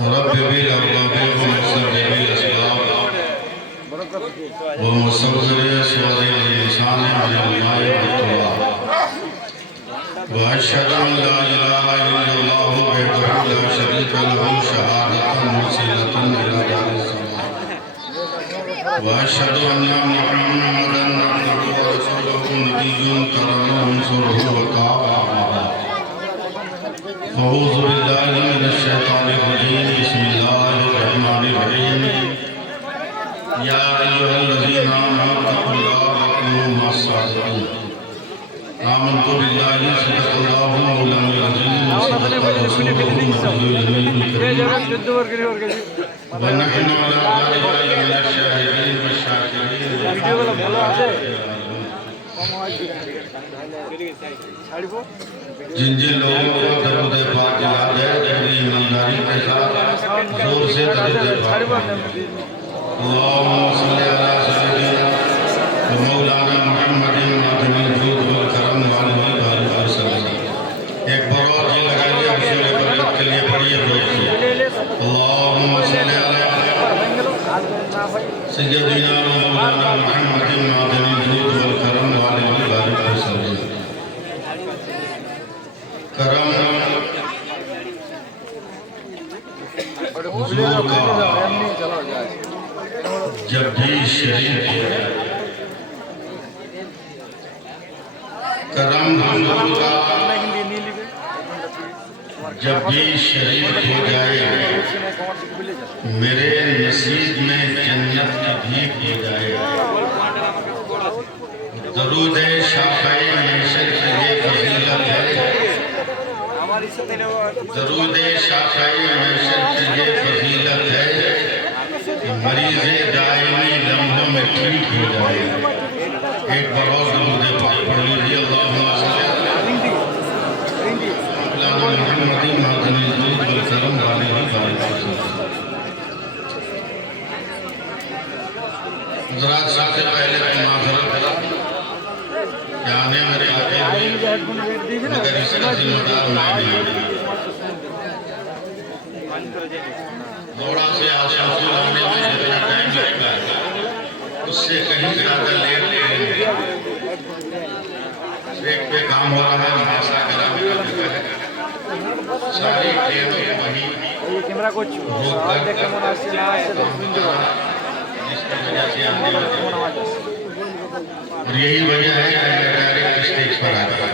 रब बिल अरबाब व मुसब्बिबिल अस्बाब व मुसव्विर अस्वारिल इंसान मिनल माइ वत्तुराब व अशहदु अन ला इलाहा इल्लल्लाह वहदहु ला शरीका लहु शहादतन मुरसिलतन इला दारिस सलाम व अशहदु अन्ना मुहम्मदन अब्दुहु व रसूलुहु नबियुन करमुन सुरहु व काबा अऊज़ु बिल्लाहि मिनश शैतानिर रजीम बिस्मिल्लाहिर्रहमानिर्रहीम या अय्युहल्लज़ीना आमनुत्तक़ुल्लाह व कूनू मस्सादिक़ीन आमनतु बिल्लाहि सदक़ल्लाहु मौलानाल अज़ीम व सदक़ रसूलुहुल नबियुल अमीनुल करीम व नहनु अला ज़ालिका लमिनश शाहिदीन व शाकिरीन जिन जिन लोगों को दरूद पाक याद है पूरी ईमानदारी के साथ जोर से दरूद पाक अल्लाहुम्मा सल्लि अला सय्यिदिना व मौलाना मुहम्मदिन मादिनिल जूद वल करम व आलिहि वसल्लम। एक बार और जी लगाइए हुस्न बरकत के लिए पढ़िए दोस्तों अल्लाहुम्मा सल्लि अला सय्यिदिना व मौलाना मुहम्मदिन मादिनिल जूद वल करम व आलिहि वसल्लम। करम हुजूर का जब भी शरीफ करम हुजूर का जब भी शरीफ हो जाए मेरे नसीब में जन्नत की भीख हो जाए। दरूद शाफ़ई महशर की ये फजीलत है, दरूद शाफ़ई महशर की ये फजीलत है कि मरीज़ दायमी लम्हों में ठीक हो जाए। एक बार और दरूद पाक पढ़ लीजिए अल्लाहुम्मा सल्लि अला मुहम्मदिन मादिनिल जूद वल करम व आलिहि वसल्लम। ज़रा सबसे पहले तो माज़रत जाने मेरे आगे मगर इसका जिम्मेदार मैं नहीं। थोड़ा से आशाफुल होने में जितना टाइम लगता है उससे कहीं ज़्यादा लेट लेंगे। ट्रैक पे काम हो रहा है, मासा गरम सारी ट्रेनें वहीं रोक कर जिसकी वजह से आने वाले और यही वजह है कि मैं डायरेक्ट स्टेज पर आ गया।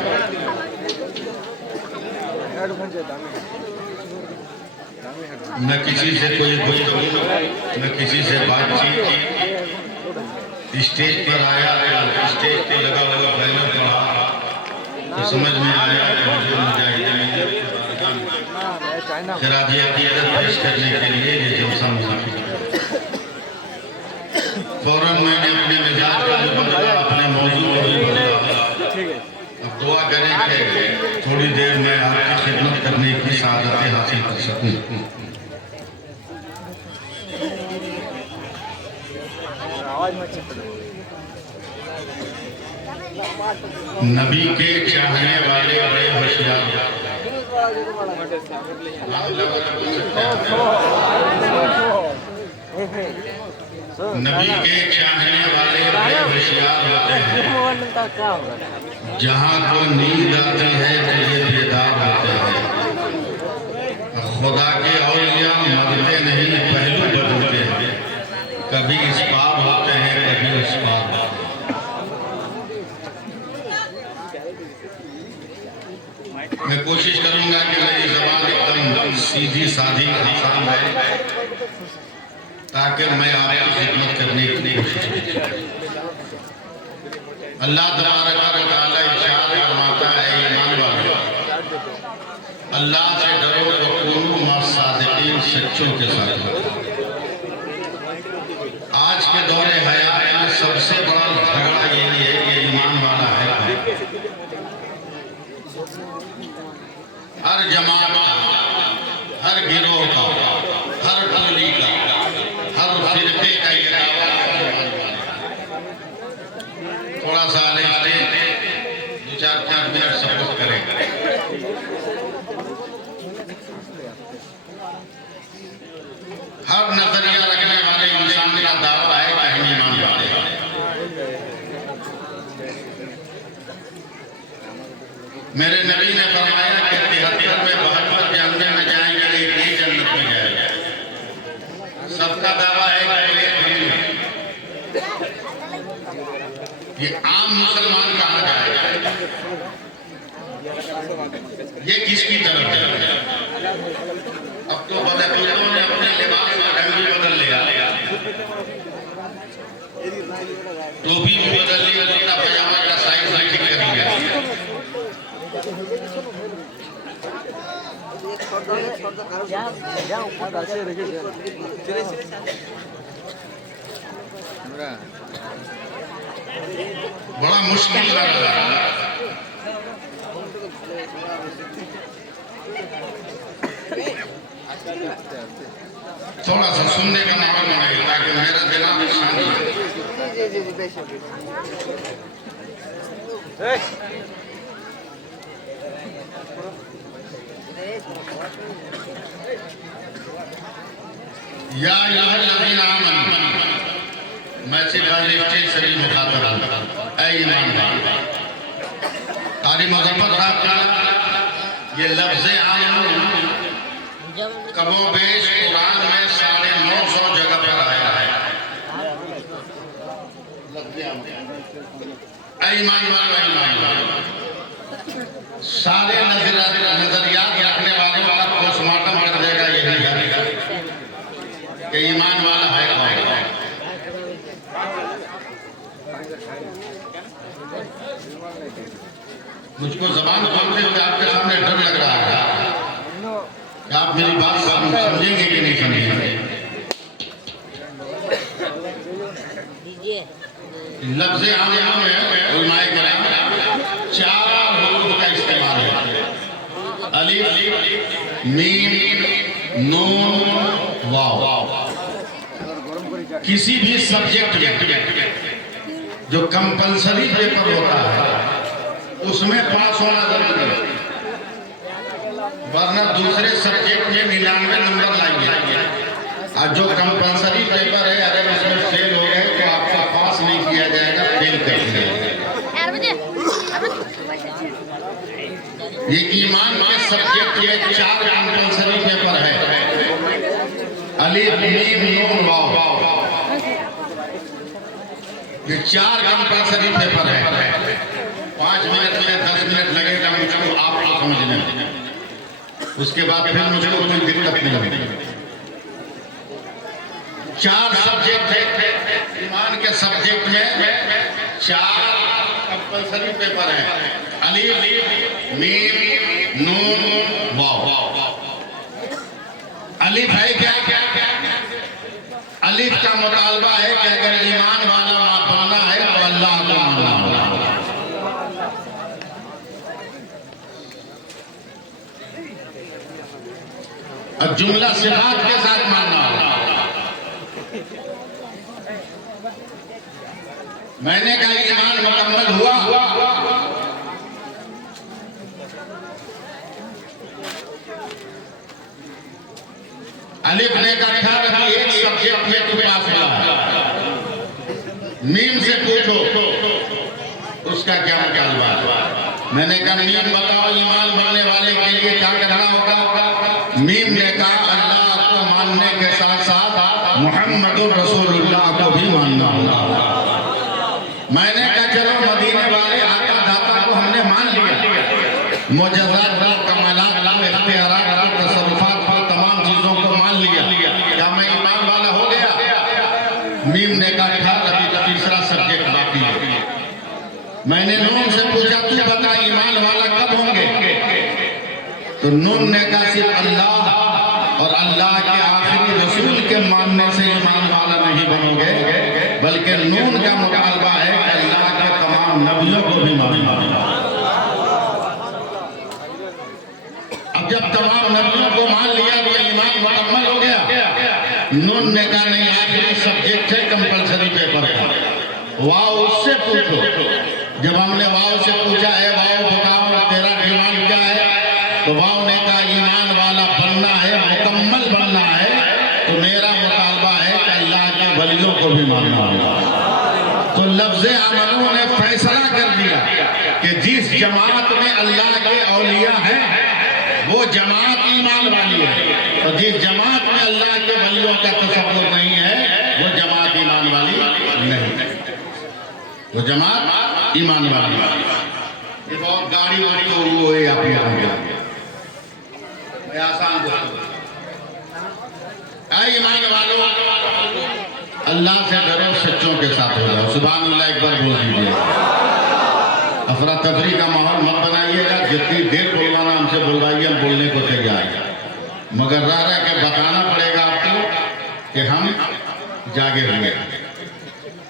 न किसी से कोई गुफ्तगू न किसी से बातचीत की। स्टेज पर आया तो स्टेज पे लगा हुआ बैनर पढ़ा तो समझ में आया कि हुजूर मुजाहिदीन खिराजी अक़ीदत पेश करने के लिए ये जलसा मुनाफिक। फौरन मैंने अपने मिजाज को भी बदला, अपने मौजू को भी बदला। अब दुआ करें कि थोड़ी देर में आपकी खिदमत करने की सआदतें हासिल कर सकूं। नबी के चाहने वाले बड़े होशियार, नबी के चाहने वाले बड़े होशियार होते हैं। जहाँ को नींद आती है तो ये बेदार होते हैं। खुदा के औलिया मरते नहीं, पहलू बदलते हैं। कभी इस पार होते हैं, कभी उस पार। मैं कोशिश करूंगा कि मेरी ज़बान एकदम सीधी सादी आसान है ताकि मैं आपकी खिदमत करने की कोशिश करूं। अल्लाह तबारक व तआला इरशाद फरमाता है, ईमान वालों अल्लाह से डरो व कूनू मस्सादिक़ीन, सच्चों के साथ। आज के दौरे हयात में सबसे बड़ा झगड़ा यही है कि ईमान वाला है। हर जमात का, हर गिरोह का, हर टोली का, हर फिरके का ये दावा। थोड़ा सा आहिस्ते 2-4-5 मिनट सपोर्ट करें। हर नजरिया रखने वाले इंसान का दावा है कि हम ईमान वाले हैं। मेरे नबी ने फरमाया कि 73 में 72 जन्नत में जाएंगे, एक ही जन्नत में जाएगा। सबका दावा है कि ये आम मुसलमान कहा जाएगा, ये किसकी तरफ है? अब तो बदअकीदों ने अपने लिबास का ढंग भी बदल लिया, टोपी भी बदल ली, कुर्ता पजामा का साइज भी ठीक कर दिया। बड़ा मुश्किल लग रहा है। थोड़ा सा सुनने का माहौल बनाइए ताकि मेरा दिमाग शांत हो। या अय्युहल्लज़ीना आमनू, मैं सिर्फ स्टेज से ही मुखातब हूं। ऐ ईमान वालों, कारी मुज़फ़्फ़र साहब का ये लफ्ज़ आमनू कमोबेश कुरान में 950 जगह पर आया है। ऐ ईमान वालों, सारे नजरियात रखने वालों का पोस्टमार्टम कर देगा यही है कि ईमान वाला है कौन। मुझको जबान खोलते हुए आपके सामने डर लग रहा है कि आप मेरी बात समझेंगे कि नहीं समझेंगे। लफ्ज़ आमनू में उलमाए किराम 4 हुरूफ का इस्तेमाल है। अलिफ, मीम, नून, वाव। किसी भी सब्जेक्ट में जो कंपलसरी पेपर होता है उसमें पास होना जरूरी है, वरना दूसरे सब्जेक्ट में 99 नंबर लाएंगे। और जो कंपलसरी पेपर है अगर उसमें फेल हो गए तो आपका पास नहीं किया जाएगा, फेल कर दिया जाएगा। ये ईमान के सब्जेक्ट में 4 कंपलसरी पेपर है। अलिफ, मीम, नून, वाव। ये 4 कंपलसरी पेपर है। 5 मिनट में 10 मिनट लगेगा मुझको आपको समझने में, उसके बाद फिर मुझको कोई दिक्कत नहीं होगी। 4 सब्जेक्ट है ईमान के सब्जेक्ट में, 4 कंपलसरी पेपर है। अलिफ, मीम, नून, वाव। अलिफ है क्या? अलिफ का मुतालबा है कि अगर ईमान वाला बनना है तो अल्लाह को मानना होगा। अब जुमला सिफात के साथ मानना होगा। मैंने कहा ईमान मुकम्मल हुआ। अलिफ ने कहा एक सब्जेक्ट में तू पास हुआ। मीम से पूछो उसका क्या मुतालबा। मैंने कहा मीम बताओ ईमान बनने वाले के लिए क्या करना होगा। मीम ने कहा अल्लाह को मानने के साथ साथ मुहम्मदुर रसूलुल्लाह को भी मानना होगा। मैंने कहा चलो मदीने वाले आका दाता को हमने मान लिया, मुजज़्ज़ात, कमालात, इख्तियारात, तसर्रुफात, तमाम चीजों को मान लिया, क्या मैं ईमान वाला हो गया? मीम ने कहा अभी तीसरा सब्जेक्ट बाकी है। मैंने नून से पूछा तू बता ईमान वाला कब होंगे? तो नून ने कहा सिर्फ अल्लाह और अल्लाह के आखिरी रसूल के मानने से ईमान वाला नहीं बनोगे, बल्कि नून का मुतालबा है कि अल्लाह के तमाम नबियों को भी मानना। अब जब तमाम नबियों को मान लिया तो ईमान मुकम्मल हो गया। नून ने कहा नहीं, आखिरी सब्जेक्ट है कंपलसरी पेपर का, वाव उससे पूछो। जब हमने वाव से पूछा है वाव बताओ तेरा ईमान क्या है, तो वाव ने कहा ईमान वाला बनना है, मुकम्मल बनना है, तो मेरा मुतालबा है कि अल्लाह के वलियों को भी मानना होगा। तो लफ्ज़े आमनू ने फैसला कर दिया कि जिस जमात में अल्लाह के औलिया हैं वो जमात ईमान वाली है, और जिस जमात में अल्लाह के वलियों का तसव्वुर नहीं है वो जमात ईमान वाली नहीं है। वो जमात ईमान वाली है। ये बहुत गाड़ी तो वो है आप आसान ईमान वालों, अल्लाह से डरो, सच्चों के साथ हो जाओ। सुभान अल्लाह एक बार बोल दीजिए। अफरा तफरी का माहौल मत बनाइएगा। जितनी देर बोलवाना हमसे बोलवाइए, हम बोलने को तैयार हैं, मगर रह के बताना पड़ेगा आपको कि हम जागे हुए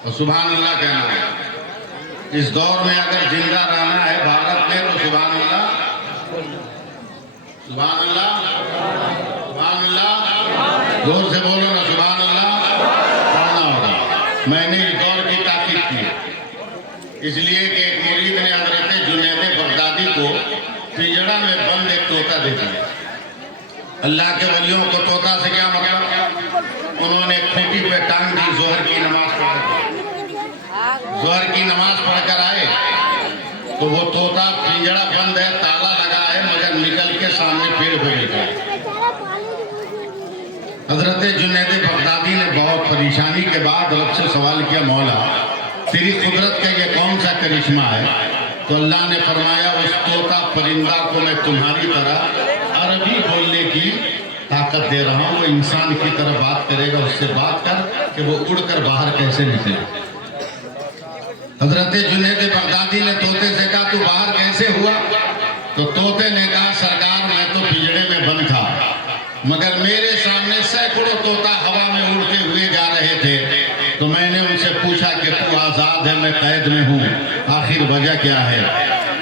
और सुभान अल्लाह कहना है। इस दौर में अगर जिंदा रहना है भारत में तो सुभान अल्लाह, सुभान अल्लाह, सुभान अल्लाह, जोर से बोलो ना, सुभान अल्लाह पढ़ना होगा। मैंने इस दौर की ताकीद की इसलिए कि एक मुरीद ने हजरत जुनैद बगदादी को पिंजड़ा में बंद एक तोता दे दिया। अल्लाह के वलियों को तोता से क्या मतलब? उन्होंने खूंटी पे टांग दी, जोहर की नमाज जोहर की नमाज पढ़कर आए तो वो तोता पिंजड़ा बंद है, ताला लगा है, मगर निकल के सामने पेड़ पे बैठा है। हजरत जुनैद बगदादी ने बहुत परेशानी के बाद रब से सवाल किया, मौला तेरी कुदरत का ये कौन सा करिश्मा है? तो अल्लाह ने फरमाया, उस तोता परिंदा को मैं तुम्हारी तरह अरबी बोलने की ताकत दे रहा हूँ। वो इंसान की तरह बात करेगा, उससे बात कर कि वो उड़कर बाहर कैसे निकले। हजरत जुनैद बगदादी ने तोते से कहा, तू बाहर कैसे हुआ? तो तोते ने कहा, सरकार मैं तो पिंजड़े में बंद था, मगर मेरे सामने सैकड़ों तोता हवा में उड़ते हुए जा रहे थे, तो मैंने उनसे पूछा कि तू आज़ाद है, मैं कैद में हूँ, आखिर वजह क्या है?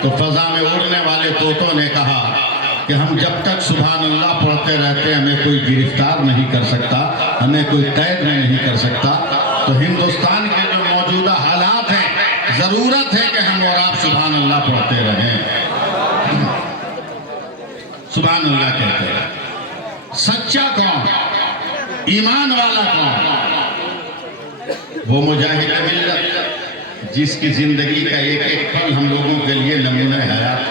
तो फजा में उड़ने वाले तोतों ने कहा कि हम जब तक सुभान अल्लाह पढ़ते रहते हमें कोई गिरफ्तार नहीं कर सकता, हमें कोई कैद में नहीं कर सकता। तो हिंदुस्तान के जो मौजूदा हालात हैं, जरूरत है कि हम और आप सुभान अल्लाह पढ़ते रहें, सुभान अल्लाह कहते हैं। सच्चा कौन, ईमान वाला कौन? वो मुजाहिद मिल्लत जिसकी जिंदगी का एक एक पल हम लोगों के लिए नमूना हयात।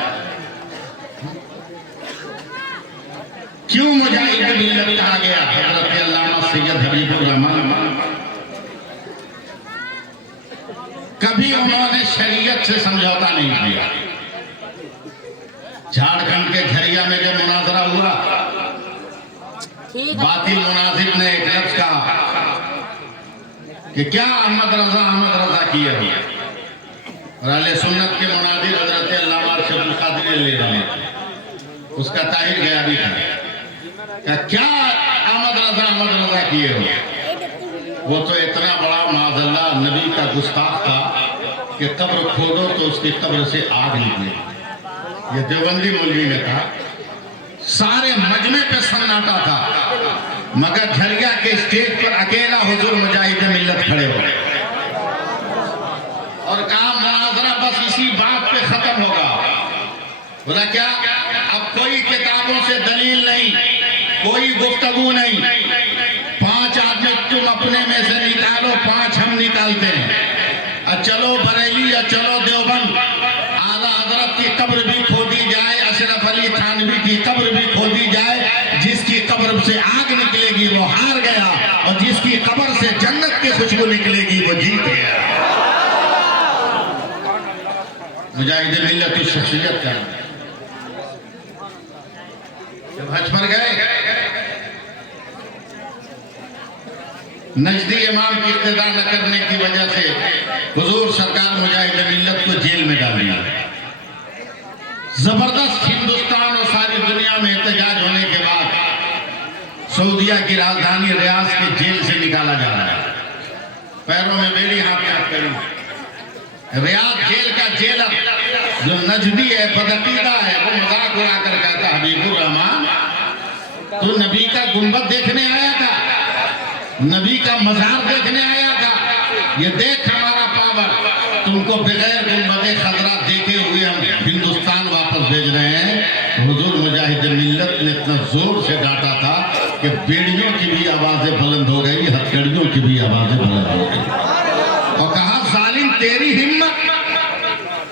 क्यों मुजाहिद मिल्लत कहा गया? हजरत अल्लामा सैयद हबीबुर रहमान कभी उन्होंने शरीयत से समझौता नहीं किया। झारखंड के झरिया में जब मुनाजरा हुआ, बातिल मुनाजिब ने एक लफ्ज कहा कि क्या अहमद रजा किए हो, और अहले सुन्नत के मुनाजिब हजरत अल्लामा अरशदुल कादिरी ले रहे हैं, उसका ताहिर गया भी था, क्या अहमद रजा किए हो? वो तो इतना बड़ा माज़अल्लाह नबी का गुस्ताख था कि कब्र खोदो तो उसकी कब्र से आग निकले। ये देवबंदी मौलवी ने कहा। सारे मजमे पे सन्नाटा था, मगर झरिया के स्टेज पर अकेला हुजूर मुजाहिद मिल्लत खड़े हो गए और कहा मुनाजरा बस इसी बात पे खत्म होगा। बोला क्या? अब कोई किताबों से दलील नहीं, कोई गुफ्तगू नहीं, 5 आदमी तुम अपने में से निकालो, 5 हम निकालते हैं, और चलो बरेली या चलो देवबंद, आला हजरत की कब्र भी खोदी जाए, अशरफ अली थानवी की कब्र भी खोदी जाए, जिसकी कब्र से आग निकलेगी वो हार गया, और जिसकी कब्र से जन्नत की खुशबू निकलेगी वो जीत गया। मुजाहिद मिल्लत की शख्सियत क्या? जब हज पर गए, नजदी इमाम की इक्तिदा न करने की वजह से हुजूर सरकार मुजाहिद मिल्लत को जेल में डाल दिया। जबरदस्त हिंदुस्तान और सारी दुनिया में एहतजाज होने के बाद सऊदिया की राजधानी रियाद की जेल से निकाला जा रहा है। पैरों में बेड़ी, हाथ में करूं। रियाद जेल का जेलर जो नजदी है, बदअकीदा है, वो मजाक उड़ाकर कहता, हबीबुर रहमान तो नबी का गुंबद देखने आया था, नबी का मजार देखने आया था? ये देख हमारा पावर, तुमको बगैर गुंबद खजरा देखे हुए हम हिंदुस्तान वापस भेज रहे हैं। हुजूर मुजाहिद मिल्लत ने इतना जोर से डांटा था कि बेड़ियों की भी आवाजें बुलंद हो गई, हथकड़ियों की भी आवाजें बुलंद हो गई, और कहा जालिम तेरी हिम्मत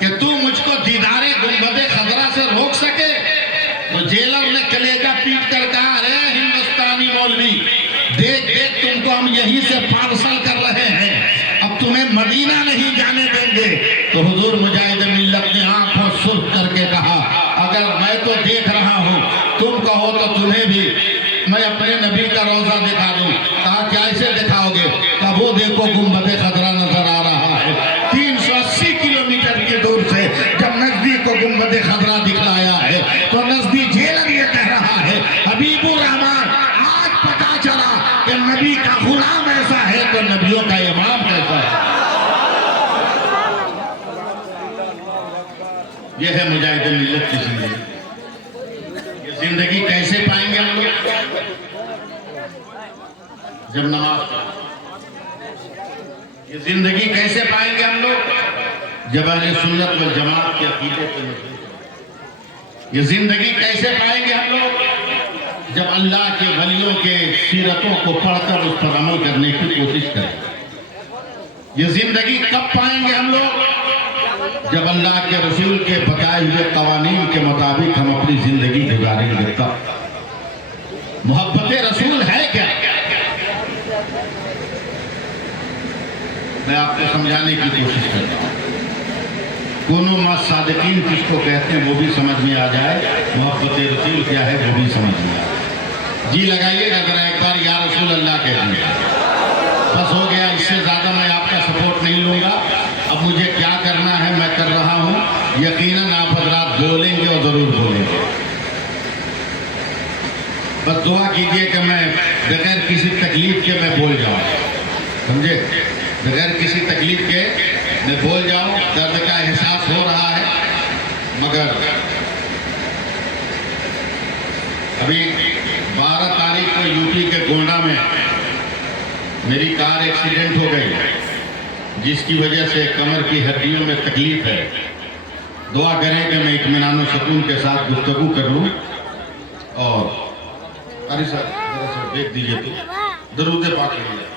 कि तू मुझको दीदारे गुंबदे खजरा से रोक सके। तो जेलर ने कलेजा पीट कर कहा, अरे हिंदुस्तानी मौलवी, देख देख तुमको हम यहीं से पार्सल कर रहे हैं, अब तुम्हें मदीना नहीं जाने देंगे। तो हुजूर मुजाहिद मिल्लत ने आंखों सुर्ख करके कहा, अगर मैं तो देख रहा हूं, तुम कहो तो तुम्हें भी मैं अपने नबी का रोजा दिखा दूं। कहा कैसे दिखाओगे? कहा वो देखो गुंबदे खजरा नजर आ रहा है। 380 किलोमीटर की दूर से जब नजदीक को गुंबदे खजरा दिखलाया है तो नजदीक जेलर ये कह रहा है, हबीबुर रहमान, आज पता चला कि नबी का गुलाम ऐसा है तो नबियों का इमाम कैसा है। यह है मुजाहिद मिल्लत की जिंदगी। ये जिंदगी कैसे पाएंगे हम लोग? जब नमाज, ये जिंदगी कैसे पाएंगे हम लोग? जब अहले सुन्नत वल जमात के अकीदे पे मजबूत। ये जिंदगी कैसे पाएंगे हम लोग? जब अल्लाह के वलियों के सीरतों को पढ़कर उस पर अमल करने की कोशिश करें। ये जिंदगी कब पाएंगे हम लोग? जब अल्लाह के रसूल के बताए हुए कवानीन के मुताबिक हम अपनी जिंदगी गुजारेंगे तब। मोहब्बत रसूल है क्या? मैं आपको समझाने की कोशिश करता हूँ। कोनो मा सादिकीन किसको कहते हैं वो भी समझ में आ जाए, मोहब्बत रसूल क्या है वो भी समझ में आ जाए। जी लगाइएगा जरा एक बार, या रसूल अल्लाह कह दिया, बस हो गया। इससे ज्यादा मैं आपका सपोर्ट नहीं लूंगा। अब मुझे क्या करना है मैं कर रहा हूं। यकीनन आप हजरात बोलेंगे और जरूर बोलेंगे। बस दुआ कीजिए कि मैं बगैर किसी तकलीफ के मैं बोल जाऊं, समझे? बगैर किसी तकलीफ के मैं बोल जाऊं। दर्द का एहसास हो रहा है, मगर अभी 12 तारीख को यूपी के गोंडा में मेरी कार एक्सीडेंट हो गई, जिसकी वजह से कमर की हड्डियों में तकलीफ है। दुआ करें कि मैं इत्मीनान सुकून के साथ गुफ्तगू कर लूँ। और अरे सर देख दीजिए तो दरूद पाक लीजिए।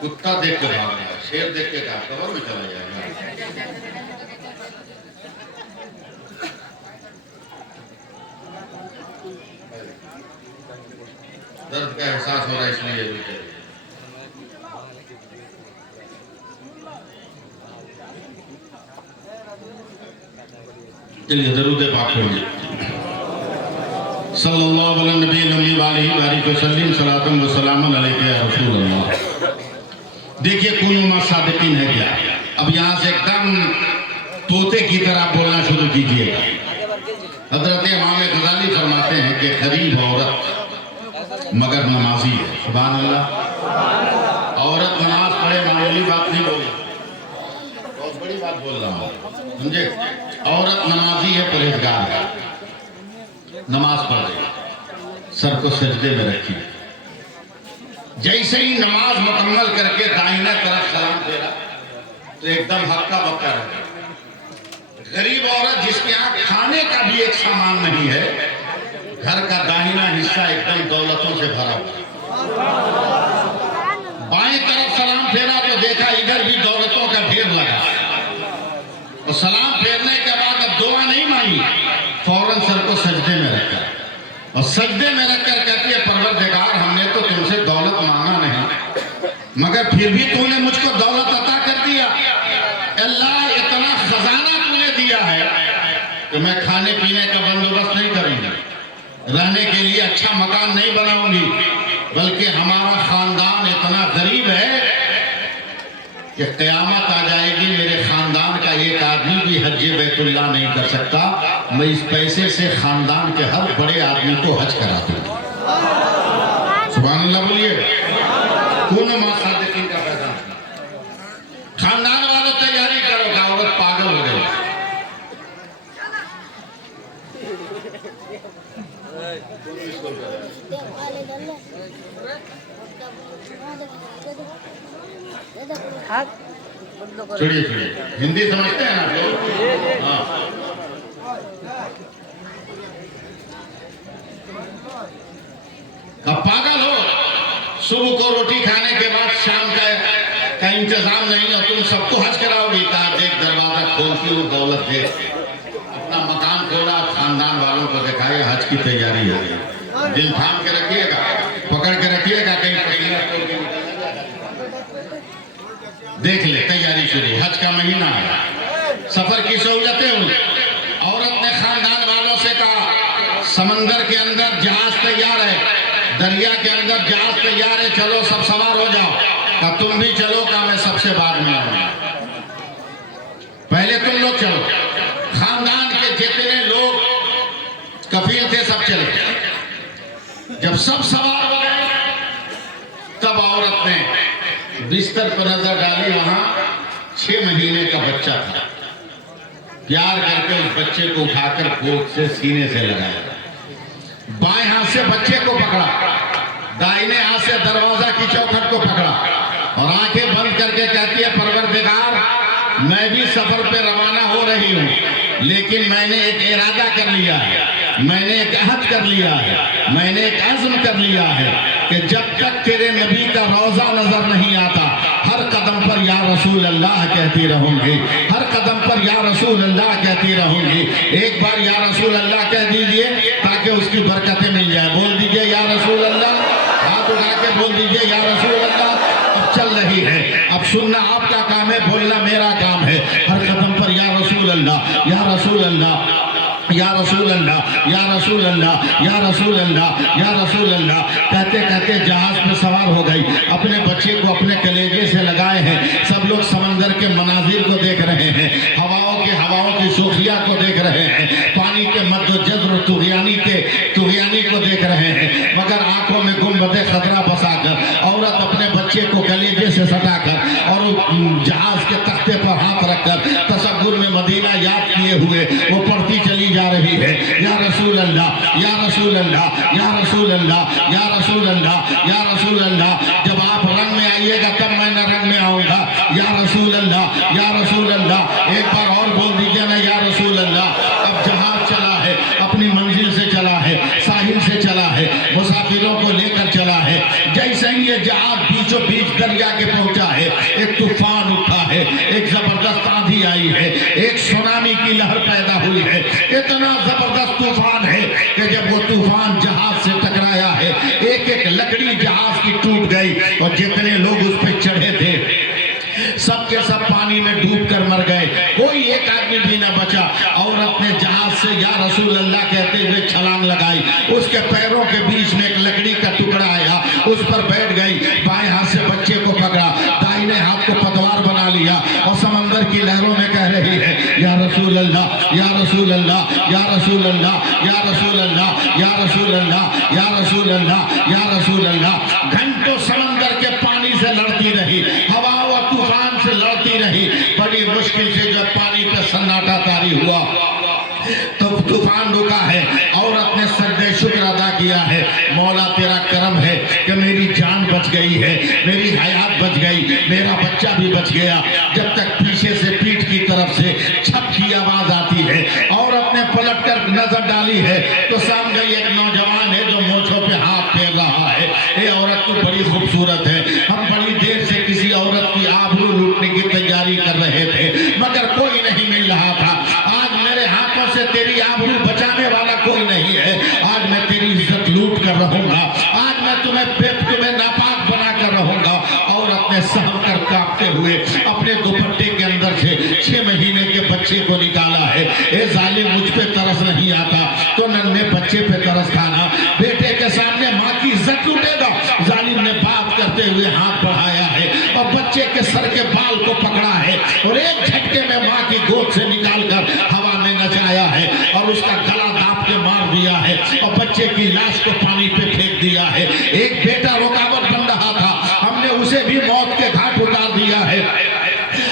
कुत्ता देख के भाग गया, शेर देख के कहा कबर में चला जाएगा। दर्द का एहसास हो रहा है इसलिए चलिए दरूद पाक पढ़िए। सल्लल्लाहु अलैहि वसल्लम व सलामुन अलैका या रसूल अल्लाह। देखिए कौन मा सादिकीन है क्या। अब यहाँ से एकदम तोते की तरह बोलना शुरू कीजिएगा। हजरत इमाम गजाली फरमाते हैं कि गरीब औरत मगर नमाजी है। सुभान अल्लाह। औरत नमाज पढ़े मामूली बात नहीं होगी, बहुत बड़ी बात बोल रहा हूँ, समझे? औरत नमाजी है, परहेजगार है, नमाज पढ़ रही, सर को सजदे में रखी। जैसे ही नमाज मुकम्मल करके दाहिने तरफ सलाम फेरा तो एकदम हक्का बक्का रहे। गरीब औरत जिसके यहाँ खाने का भी एक सामान नहीं है, घर का दाहिना हिस्सा एकदम दौलतों से भरा हुआ। बाएं तरफ सलाम फेरा तो देखा इधर भी दौलतों का ढेर लगा। और सलाम फेरने के बाद अब दुआ नहीं मांगी, फौरन सर को सजदे में रखा। और सजदे में रखकर कहती है, परवरदिगार हमने तो तुमसे दौलत मांगा नहीं, मगर फिर भी तूने मुझको दौलत अता कर दिया। अल्लाह इतना खजाना तूने दिया है कि मैं खाने पीने का बंदोबस्त नहीं करूंगा, रहने के लिए अच्छा मकान नहीं बनाऊंगी, बल्कि हमारा खानदान इतना गरीब है कि क़यामत आ जाएगी, मेरे खानदान का एक आदमी भी हज बैतुल्लाह नहीं कर सकता, मैं इस पैसे से खानदान के हर बड़े आदमी को हज करा दूंगा। सुभान अल्लाह बोलिए। कौन मासादिकीन का पैदा, खानदान वालों तैयारी करो, औरत पागल हो गई। चलिए हिंदी समझते हैं ना लोग? हाँ। अब पागल हो, सुबह को रोटी खाने के बाद शाम का इंतजाम नहीं है, तुम सबको हज कराओगी। कहा देख दरवाजा खोलती हूँ, दौलत दे, अपना मकान खोला, खानदान वालों को दिखाए हज की तैयारी हो गई। दिल थाम के रखिएगा, पकड़ के रखिएगा, कहीं देख ले तैयारी शुरू। हज का महीना है, सफर की सहूलतें हुई। औरत ने खानदान वालों से कहा समंदर के अंदर जहाज तैयार है, दरिया के अंदर जहाज तैयार है, चलो सब सवार हो जाओ। का तुम भी चलो, का मैं सबसे बाद में आऊंगा, पहले तुम लोग चलो। खानदान के जितने लोग कफील थे सब चले। जब सब सवार हो गए तब औरत ने बिस्तर पर नजर डाली, वहां 6 महीने का बच्चा था। प्यार करके उस बच्चे को उठाकर गोद से सीने से लगाया, बाएं हाथ से बच्चे को पकड़ा, दाहिने हाथ से दरवाजा की चौखट को पकड़ा और आंखें बंद करके कहती है परवरदिगार, मैं भी सफर पे रवाना हो रही हूँ, लेकिन मैंने एक इरादा कर लिया है, मैंने एक अहद कर लिया है, मैंने एक अज़्म कर लिया है कि जब तक तेरे नबी का रोजा नजर नहीं आता, हर कदम पर या रसूल अल्लाह कहती रहूंगी, हर कदम पर या रसूल अल्लाह कहती रहूंगी। एक बार या रसूल अल्लाह कह दीजिए ताकि उसकी बरकतें मिल जाए। बोल दीजिए या रसूल अल्लाह, हाथ उठा के बोल दीजिए या रसूल अल्लाह। अब चल रही है, अब सुनना आपका काम है, बोलना मेरा काम है। हर कदम पर या रसूल अल्लाह, या रसूल अल्लाह, या रसूल अल्लाह, या रसूल अल्लाह, या रसूल अल्लाह, या रसूल अल्लाह कहते कहते जहाज में सवार हो गई। अपने बच्चे को अपने कलेजे से लगाए हैं। सब लोग समंदर के मनाजिर को देख रहे हैं, हवाओं की शोखिया को देख रहे हैं, पानी के मद्दोजज़्र तुग़यानी को देख रहे हैं, मगर आंखों में गुंबदे खतरा बसाकर औरत अपने बच्चे को कलेजे से सटाकर और जहाज के तख्ते पर हाथ रखकर तसव्वुर में मदीना याद किए हुए वो पढ़ती चली जा रही है। या रसूल अल्लाह, या रसूल अल्लाह, या रसूल अल्लाह, या रसूल अल्लाह, या रसूल अल्लाह। जब आप रंग में आइएगा तब मैं न रंग में आऊंगा। या रसूल अल्लाह, या रसूल अल्लाह। एक बार और बोल दीजिए ना या रसूल अल्लाह। अब जहाज चला है, अपनी मंजिल से चला है, साहिल से चला है, मुसाफिरों को लेकर चला है। जैसे ही ये जहाज बीचों बीच दरिया के पहुंचा है, एक तूफान उठा है, एक जबरदस्त आंधी आई है, एक सुनामी की लहर पैदा हुई है। इतना जबरदस्त तूफान है कि जब वो तूफान जहाज से टकराया है, एक एक लकड़ी जहाज की टूट गई और जितने लोग उस पर चढ़े थे सब के सब पानी में डूबकर मर गए, कोई एक आदमी भी न बचा। औरत ने जहाज से या रसूल अल्लाह कहते हुए छलांग लगाई, उसके पैरों के बीच में एक लकड़ी का टुकड़ा आया, उस पर बैठ गई, बाएं हाथ से बच्चे को पकड़ा, दाहिने हाथ को पतवार बना लिया और समंदर की लहरों में कह रही है या रसूल अल्लाह, या रसूल अल्लाह, या रसूल अल्लाह, या रसूल अल्लाह, या रसूल अल्लाह, या रसूल अल्लाह, या रसूल अल्लाह। घंटों समंदर के पानी से लड़ती रही, हवा और तूफान से लड़ती रही। बड़ी मुश्किल से जब पानी पे सन्नाटा तारी हुआ तो तूफान रुका है। औरत ने सजदे शुक्र अदा किया है, मौला तेरा करम है कि मेरी जान बच गई है, मेरी हयात बच गई, मेरा बच्चा भी बच गया। जब तक पीछे से पीठ की तरफ से छप की आवाज आती है, औरत ने पलट कर नजर डाली है तो सामने एक नौजवान है जो मोछों पे हाथ फेर रहा है। ये औरत तो बड़ी खूबसूरत है, हम बड़ी देर से किसी औरत की आबरू लूटने की तैयारी कर रहे थे मगर कोई नहीं मिल रहा था। आज मेरे हाथों से तेरी आबरू बचाने वाला कोई नहीं है। आज मैं तेरी इज्जत लूट कर रहूंगा, आज मैं तुम्हें नापाक बना कर रहूंगा। औरत ने सहम कर कांपते हुए अपने दुपट्टे के अंदर से 6 महीने के बच्चे को निकाला है। ए जालिम, मुझ पे तरस नहीं आता तो नन्हे बच्चे पे तरस खाना। बेटे के के सामने माँ की इज्जत लूटेगा। जालिम ने बात करते हुए हाथ बढ़ाया है और बच्चे के सर के बाल को पकड़ा है और एक झटके में माँ की गोद से निकालकर हवा में नचाया है और उसका गला दाब के मार दिया है और बच्चे की लाश को पानी पे फेंक दिया है। एक बेटा रुकावट बन रहा था, हमने उसे भी मौत के घाट उतार दिया है।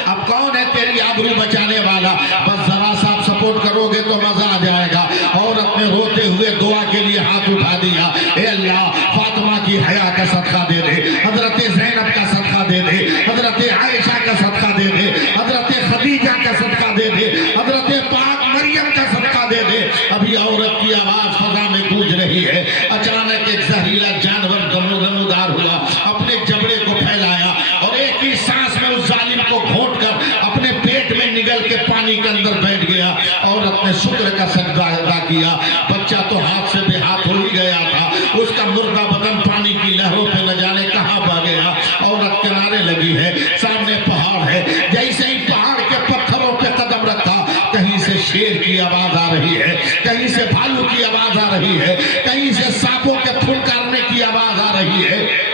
अब कौन है तेरी आबरू बचाने वाला? बस जरा सा आप सपोर्ट करोगे तो मजा आ जाएगा। और अपने रोते हुए दुआ के लिए हाथ उठा दिया। ए अल्लाह, फातिमा की हया का सदका दे दे, हजरत ज़ैनब का सदका दे दे, हजरत आयशा का सदका दे दे, हजरत खदीजा का सदका दे दे, हजरत पाक मरियम का सदका दे दे। अभी औरत की आवाज फजा में गूंज रही है। अचानक एक जहरीला जानवर नमूदार हुआ, अपने जबड़े को फैलाया और एक ही सांस में उस जालिम को घोंट कर अपने पेट में निगल के पानी के अंदर बैठ गया। औरत ने शुक्र का सजदा अदा किया। बच्चा तो हाथ से बेहाथ हो ही गया था, उसका मुर्दा बदन पानी की लहरों पे न जाने कहां बह गया। औरत किनारे लगी है, सामने पहाड़ है। जैसे ही पहाड़ के पत्थरों पे कदम रखा, कहीं से शेर की आवाज आ रही है, कहीं से भालू की आवाज आ रही है, कहीं से सांपों के फुंकारने की आवाज आ रही है।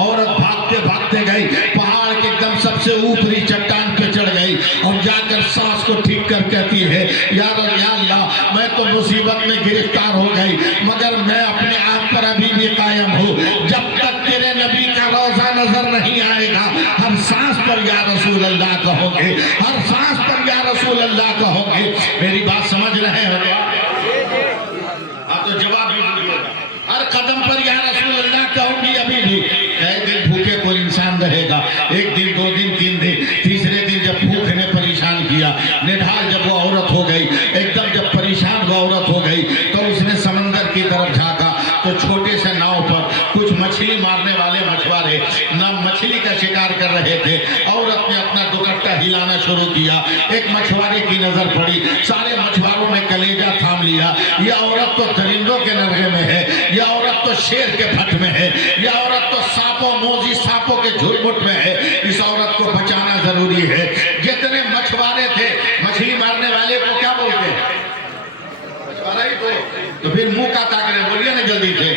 औरत भागते भागते गई, पहाड़ के एकदम सबसे ऊपरी चट्टान पे चढ़ गई और जाकर सांस को ठीक कर कहती है, या अल्लाह, मैं तो मुसीबत में गिरफ्तार हो गई, मगर मैं अपने आप पर अभी भी कायम हूँ। जब तक तेरे नबी का रोजा नजर नहीं आएगा, हर सांस पर या रसूल अल्लाह कहोगे, हर सांस पर या रसूल अल्लाह कहोगे। मेरी बात समझ रहे हो? आप तो जवाब भी दीजिएगा। हर कदम पर या रसूल अल्लाह कहूंगी अभी भी। एक दिन भूखे कोई इंसान रहेगा, एक दिन, 2 दिन, 3 दिन, तीसरे दिन जब भूख ने परेशान किया, निढाल जब वो औरत हो गई, एकदम जब परेशान वो औरत हो गई, तो उसने समंदर की तरफ झांका तो छोटे से नाव पर कुछ मछली मारने वाले मछुआरे न मछली का शिकार कर रहे थे। औरत ने अपना दुपट्टा हिलाना शुरू किया। एक मछुआरे की नजर पड़ी, सारे मछुआरों ने कलेजा थाम लिया। यह औरत तो दरिंदों के नरगे में है, यह औरत तो शेर के फट में है, यह औरत तो सांपों, मोजी सांपों के झुरमुट में है। इस औरत को बचाना जरूरी है। जितने मछुआरे थे, मछली मारने वाले को क्या बोलते हैं? मछुआरा ही तो फिर मुंह का ताक रहे, बोलिए ना जल्दी से।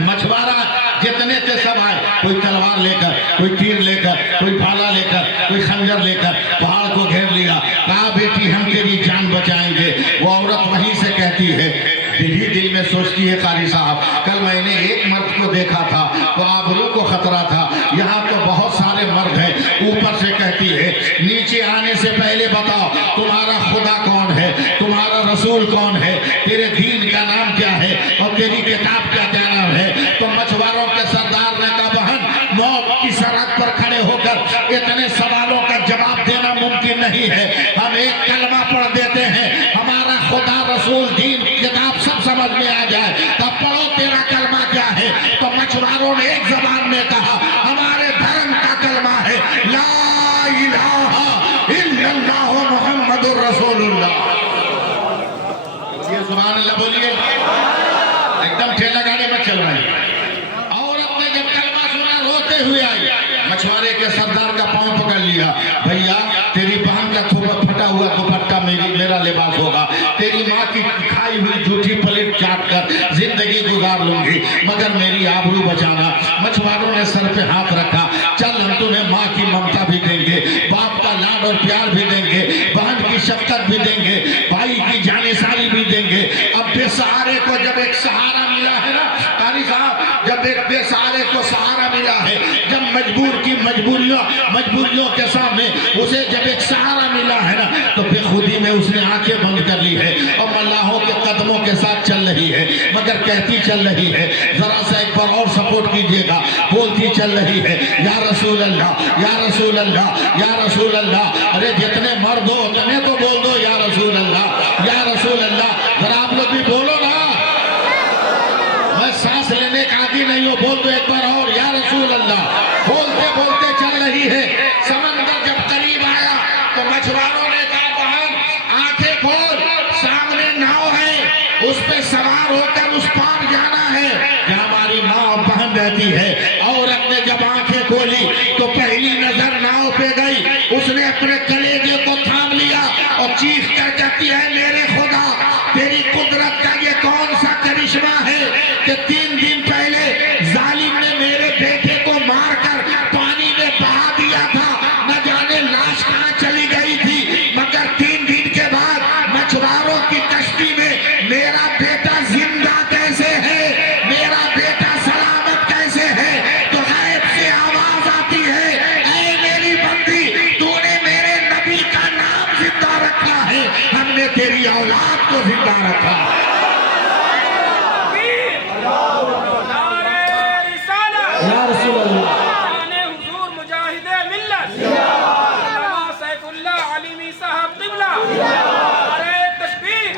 मछुआरा जितने थे सब आए, कोई तलवार लेकर, कोई तीर लेकर, कोई भाला लेकर, कोई खंजर लेकर पहाड़ को घेर लिया। कहा, बेटी हम तेरी जान बचाएंगे। वो औरत वहीं से कहती है, दिल ही दिल में सोचती है, कारी साहब, कल मैंने एक मर्द को देखा था तो आबरू को खतरा था, यहाँ तो बहुत सारे मर्द हैं। ऊपर से कहती है, नीचे आने से पहले बताओ तुम्हारा खुदा कौन है, तुम्हारा रसूल कौन है, तेरे दीन का नाम क्या है और तेरी किताब का क्या नाम है। तो मछुआरों के सरदार ने कहा, बहन, मौत की सरहद पर खड़े होकर इतने सवालों का जवाब देना मुमकिन नहीं है। हम एक कलमा पढ़ देते हैं, हमारा खुदा, रसूल, दीन, किताब सब समझ में आ जाए। तब पढ़ो तेरा कलमा क्या है। तो मछुआरों ने एक जबान में कहा, हमारे धर्म का कलमा है ला इलाहा इल्लल्लाह मुहम्मदुर रसूलुल्लाह। ये सुभान अल्लाह बोलिए, एकदम ठेला गाड़ी में चल रही है। औरत ने जब कलमा सुना, रोते हुए आई, मछुआरे के सरदार का पांव पकड़ लिया। भैया, तेरी बहन का फटा हुआ दुपट्टा मेरा लिबास होगा, तेरी माँ की खाई हुई झूठी प्लेट चाट कर जिंदगी गुजार लूंगी, मगर मेरी आबरू बचाना। मछुआरों ने सर पे हाथ रखा, चल हम तुम्हें माँ की ममता भी देंगे, बाप का लाड और प्यार भी देंगे, बहन की शफकत भी देंगे, भाई की जानेसारी भी देंगे। अब बेसहारे को जब एक सहारा मिला है ना कारी साहब, जब एक बेसहारे को सहारा मिला है, जब मजबूर की मजबूरियों के सामने उसे जब एक सहारा मिला है ना, तो बेखुदी में उसने आंखें बंद कर ली है और मल्लाहों के कदमों के साथ चल रही है, मगर कहती चल रही है, जरा सा एक बार और सपोर्ट कीजिएगा, बोलती चल रही है, या रसूल अल्लाह, या रसूल अल्लाह, या रसूल अल्लाह। अरे जितने मर्द हो उतने तो बोल दो या रसूल अल्लाह, या रसूल अल्लाह। जरा आप लोग भी बोलो ना, मैं सांस लेने का आदि नहीं हूँ, बोल दो एक बार और, या रसूल अल्लाह। बोलते बोलते चल रही है। समंदर जब करीब आया तो मछुआरों ने कहा, बहन आंखें खोल, सामने नाव है, उस पे सवार होकर उस पार जाना है जहाँ हमारी माँ और बहन रहती है। औरत ने जब आंखें खोली तो पहली नजर नाव पे गई, उसने अपने कलेजे को थाम लिया और चीख कर कहती है, मेरे खुदा, तेरी कुदरत का ये कौन सा करिश्मा है बना था। या रसूल अल्लाह हुजूर मुजाहिदे मिल्लत सैफुल्लाह अलीमी साहब क़िबला, नारे तकबीर,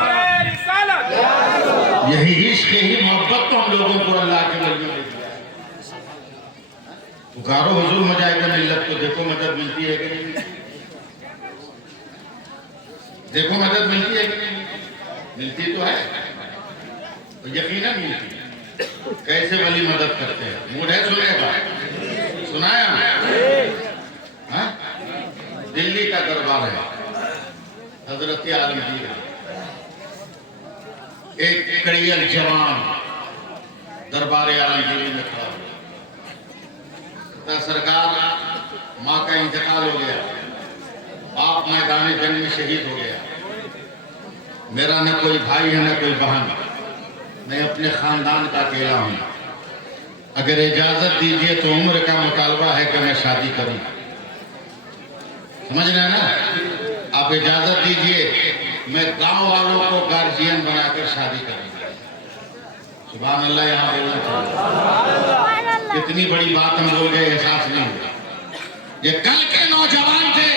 नारे रिसालत। यही इश्क, यही मोहब्बत तो हम लोगों को अल्लाह के वलियों ने दिया है। पुकारो हुजूर मुजाहिदे मिल्लत को, देखो मदद मिलती है कि नहीं, देखो मदद मिलती है कि नहीं, मिलती तो है, तो यकीनन मिलती है। कैसे वली मदद करते हैं, मूड है सुनने का, सुनाया हाँ? दिल्ली का दरबार है, हजरत आलमगीर एक कड़ियल जवान दरबार आलमगीर में खड़ा हुआ। सरकार माँ का इंतकाल हो गया, बाप मैदान जंग में शहीद हो गया, मेरा न कोई भाई है न कोई बहन, मैं अपने खानदान का अकेला हूं। अगर इजाजत दीजिए तो उम्र का मुतालबा है कि मैं शादी करूं। समझ रहे हैं ना? आप इजाजत दीजिए, मैं गांव वालों को गार्जियन बनाकर शादी करूंगा। सुभान अल्लाह, यहाँ बोलना चाहिए। कितनी बड़ी बात हम बोल गए, एहसास नहीं हुआ। ये कल के नौजवान थे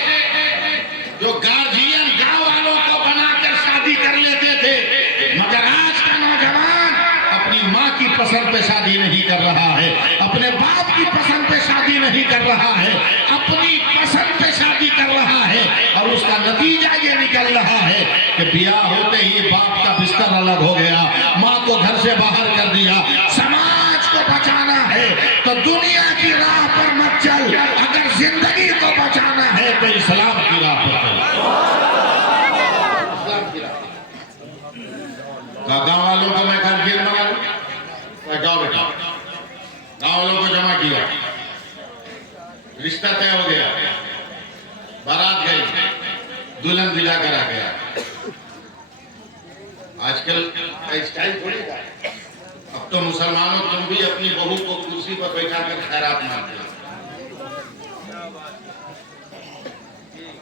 जो गार्जियन गांव वालों को बनाकर शादी कर लेते थे, मगर आज का नौजवान अपनी माँ की पसंद पे शादी नहीं कर रहा है, अपने बाप की पसंद पे शादी नहीं कर रहा है, अपनी पसंद पे शादी कर रहा है। और उसका नतीजा ये निकल रहा है कि ब्याह होते ही बाप का बिस्तर अलग हो गया, माँ को घर से बाहर कर दिया। समाज को बचाना है तो दुनिया की राह पर मत चल, अगर जिंदगी को बचाना है तो इस्लाम की राह पर चल। गाँव वालों को मैं गार्जियन बना लूं, जाओ बेटा। गाँव वालों को जमा किया, रिश्ता तय हो गया, बारात गई, दुल्हन विदा करा गया। आजकल का स्टाइल थोड़ी था। अब तो मुसलमानों तुम भी अपनी बहू को कुर्सी पर बैठाकर खैरात मांगते हो।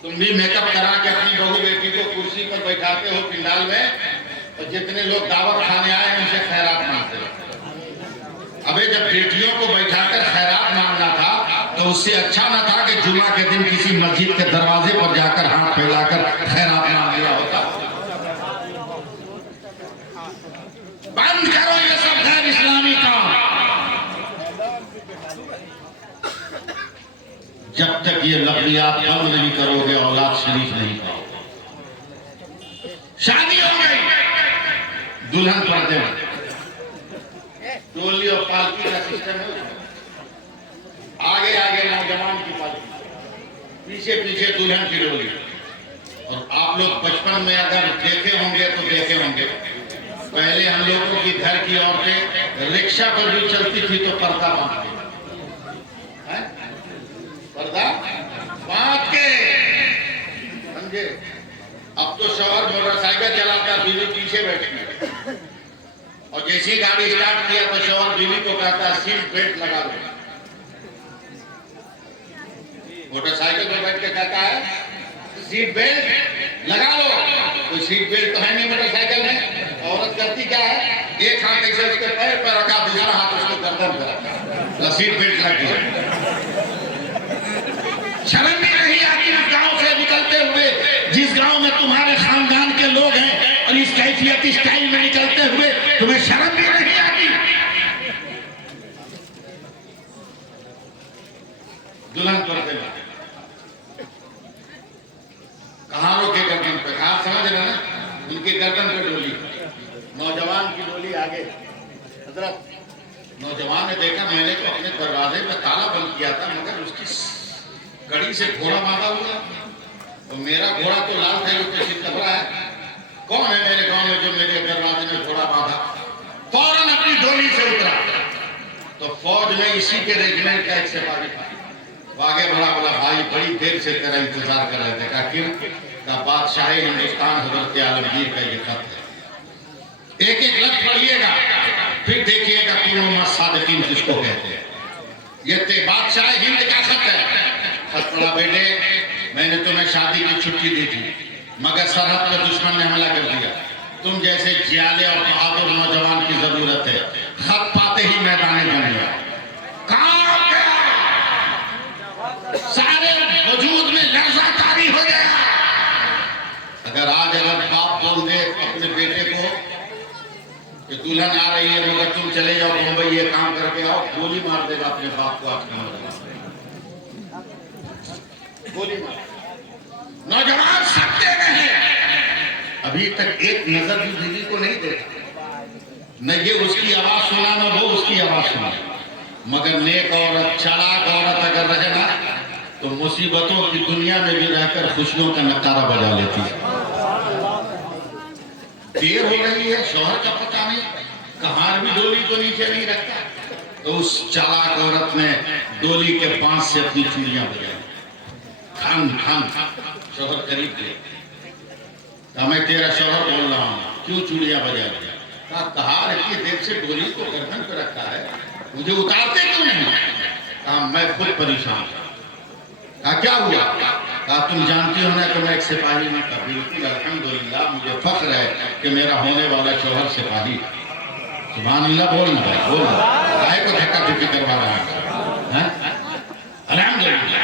तुम भी मेकअप करा के अपनी बहू बेटी को कुर्सी पर बैठाते हो पिंडाल में, और जितने लोग दावत खाने आए उनसे खैरात मांगते हो। अबे जब बेटियों को बैठाकर खैरात मांगना था तो उससे अच्छा न था कि जुमा के दिन किसी मस्जिद के दरवाजे पर जाकर हाथ फैलाकर खैरात मांग लिया होता। बंद करो ये सब गैर इस्लामी काम। जब तक ये लफ्ज़ियात बंद नहीं करोगे, औलाद शरीफ नहीं पाओगे। शादी हो गई, दुल्हन पर्दे में, टोली और पालकी का सिस्टम है। आगे आगे नौजवान की पालकी, पीछे पीछे दुल्हन की डोली। और आप लोग बचपन में अगर देखे होंगे तो देखे होंगे, पहले हम लोगों की घर की औरतें रिक्शा पर भी चलती थी तो पर्दा बांधती, पर्दा बांध के, समझे? अब तो शौहर मोटरसाइकिल चलाता, बीवी पीछे बैठी है, और जैसी गाड़ी स्टार्ट किया तो शौहर बीवी को कहता सीट बेल्ट लगा लो। मोटरसाइकिल पर बैठ के कहता है सीट बेल्ट लगा लो। कोई सीट बेल्ट तो है नहीं मोटरसाइकिल में। औरत करती क्या है, एक हाथ ऐसे उसके पैर पर रखा, दूसरा हाथ उसको गर्दन पर रखा, सीट बेल्ट लग गया। शर्म भी नहीं आती इस गांव से निकलते हुए, जिस गांव में तुम्हारे खानदान के लोग हैं, और इस कैफियत स्टाइल में निकलते हुए तुम्हें शर्म भी नहीं आती। दुल्हन पर्दे में कहाँ रोके गर्दन पे, हाथ समझ रहे ना, उनके गर्दन पे डोली, नौजवान की डोली आगे। हजरत नौजवान ने देखा, मैंने तो अपने दरवाजे पे ताला बंद किया था, मगर उसकी कड़ी से घोड़ा बांधा हुआ, और मेरा घोड़ा तो लाल था, ऊपर से कपड़ा है। कौन है मेरे गांव में जो मेरे दरवाजे में घोड़ा बांधा? फौरन अपनी डोली से उतरा तो फौज में इसी के रेजिमेंट का एक सिपाही था। आगे बड़ा बोला, भाई बड़ी देर से तेरा इंतजार कर रहे थे। कहा क्यों? का बादशाह हिंदुस्तान हजरत आलमगीर का ये खत है, एक एक लफ्ज पढ़िएगा, फिर देखिएगा तीनों सादिकीन किसको कहते हैं। ये बादशाह हिंद का खत है। खत पढ़ा, बेटे मैंने तुम्हें शादी की छुट्टी दी थी, मगर सरहद पर दुश्मन ने हमला कर दिया। तुम जैसे जियाले और बहादुर नौजवान की जरूरत है। खत पाते ही मैदान बन गया, काम गया, सारे वजूद में लर्ज़ाकारी हो गया। अगर आज बाप बोल दे अपने बेटे को कि दुल्हन आ रही है मगर तुम चले जाओ मुंबई ये काम करके आओ, गोली मार देगा अपने बाप को। आप गोली मार। नौजवान सकते में है, अभी तक एक नजर भी बीवी को नहीं देखा, न ये उसकी आवाज सुना न वो उसकी आवाज सुना। मगर नेक औरत, चालाक औरत अगर रहे ना तो मुसीबतों की दुनिया में भी रहकर खुशियों का नकारा बजा लेती है। देर हो रही है, शौहर का पता नहीं, कहार भी डोली तो नीचे नहीं रखता, तो उस चालाक औरत ने डोली के बांस से अपनी चूड़ियां बजाई। खान खान शौहर करीब गए, मैं तेरा शौहर बोल रहा हूँ, क्यों चूड़ियां बजा दिया? कहा इतनी देर से डोली को गर्दन पे रखा है, मुझे उतारते क्यों नहीं? कहा मैं खुद परेशान था। कहा क्या हुआ? कहा तुम जानती हो ना कि मैं एक सिपाही हूँ। कहा बिल्कुल अल्हम्दुलिल्लाह, मुझे फख्र है कि मेरा होने वाला शौहर सिपाही। सुभान अल्लाह, बोलना है, बोलना। काहे को धक्का धुक्की करवा रहा है? अल्हम्दुलिल्लाह।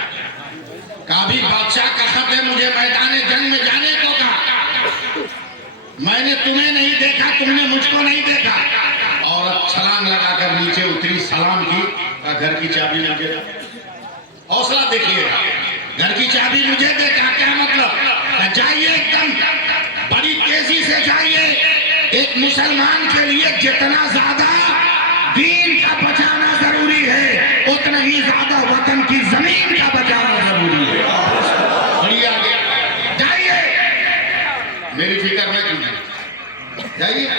काबिल बादशाह का खत है, मुझे मैदान जंग में जाने को कहा। मैंने तुम्हें नहीं देखा, तुमने मुझको नहीं देखा। औरत छलांग लगाकर नीचे उतरी, सलाम की, घर की चाबी मुझे। हौसला देखिए, घर की चाबी मुझे देखा, क्या मतलब? जाइए एकदम बड़ी तेजी से जाइए। एक मुसलमान के लिए जितना ज्यादा दीन का बचाना जरूरी है, उतना ही ज्यादा वतन की जमीन का बचाना जरूरी है। बढ़िया, जाइए, मेरी फिक्र में कीजिए, जाइए,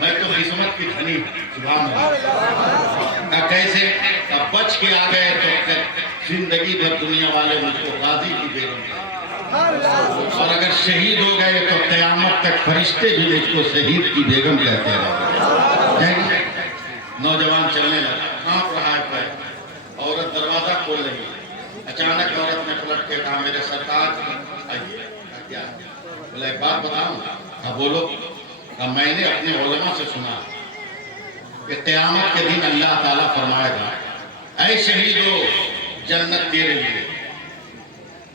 मैं तो किस्मत की धनी हूँ। सुभान अल्लाह। कैसे? अब बच के आ गए तो जिंदगी भर दुनिया वाले मुझको गाजी की बेगम, और अगर शहीद हो गए तो कयामत तक फरिश्ते भी मुझको शहीद की बेगम कहते रहे। नौजवान चलने लगा, कांप रहा है पैर। औरत दरवाजा खोल रही है। अचानक औरत ने पलट के कहा, मेरे सरताज आइए। क्या? बोला एक बात बताऊं? हाँ बोलो। मैंने अपने उलमा से सुना कि क़यामत के दिन अल्लाह ताला फरमाएगा, ऐ शहीदो, जन्नत तेरे लिए,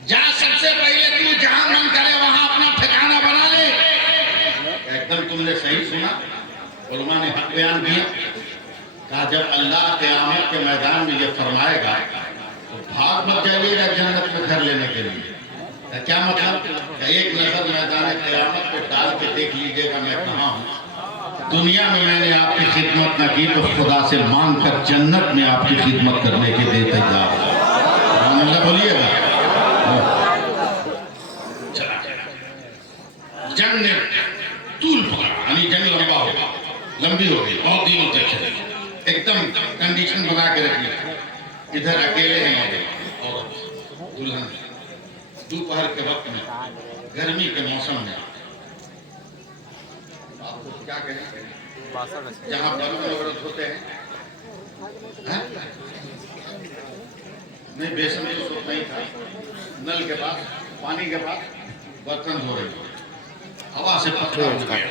जा सबसे पहले तू जहां मन करे वहां अपना ठिकाना बना ले। एकदम तुमने सही सुना, उलमा ने हक बयान किया। कहा जब अल्लाह क़यामत के मैदान में ये फरमाएगा तो भाग मत जाइएगा जन्नत में घर लेने के लिए। क्या मतलब? एक नजर मैदान क़यामत पे डाल के देख लीजिएगा मैं कहाँ हूँ। दुनिया में मैंने आपकी खिदमत न की तो खुदा से मांग कर जन्नत में आपकी खिदमत करने के लिए तैयार हूँ। बोलिएगा। जंग ने तूल पकड़ा, यानी जंग लंबा हो गया, लंबी हो गई, बहुत दिनों तक चलेगी। एकदम कंडीशन बना के रखी। इधर अकेले हैं औरत दुल्हन, दोपहर के वक्त में, गर्मी के मौसम में, आपको क्या कहें, जहाँ बर्तन वगैरह होते हैं, नहीं बेसन तो सोच नहीं था, नल के पास, पानी के पास बर्तन धो रही, हवा से पत्थर हो गया,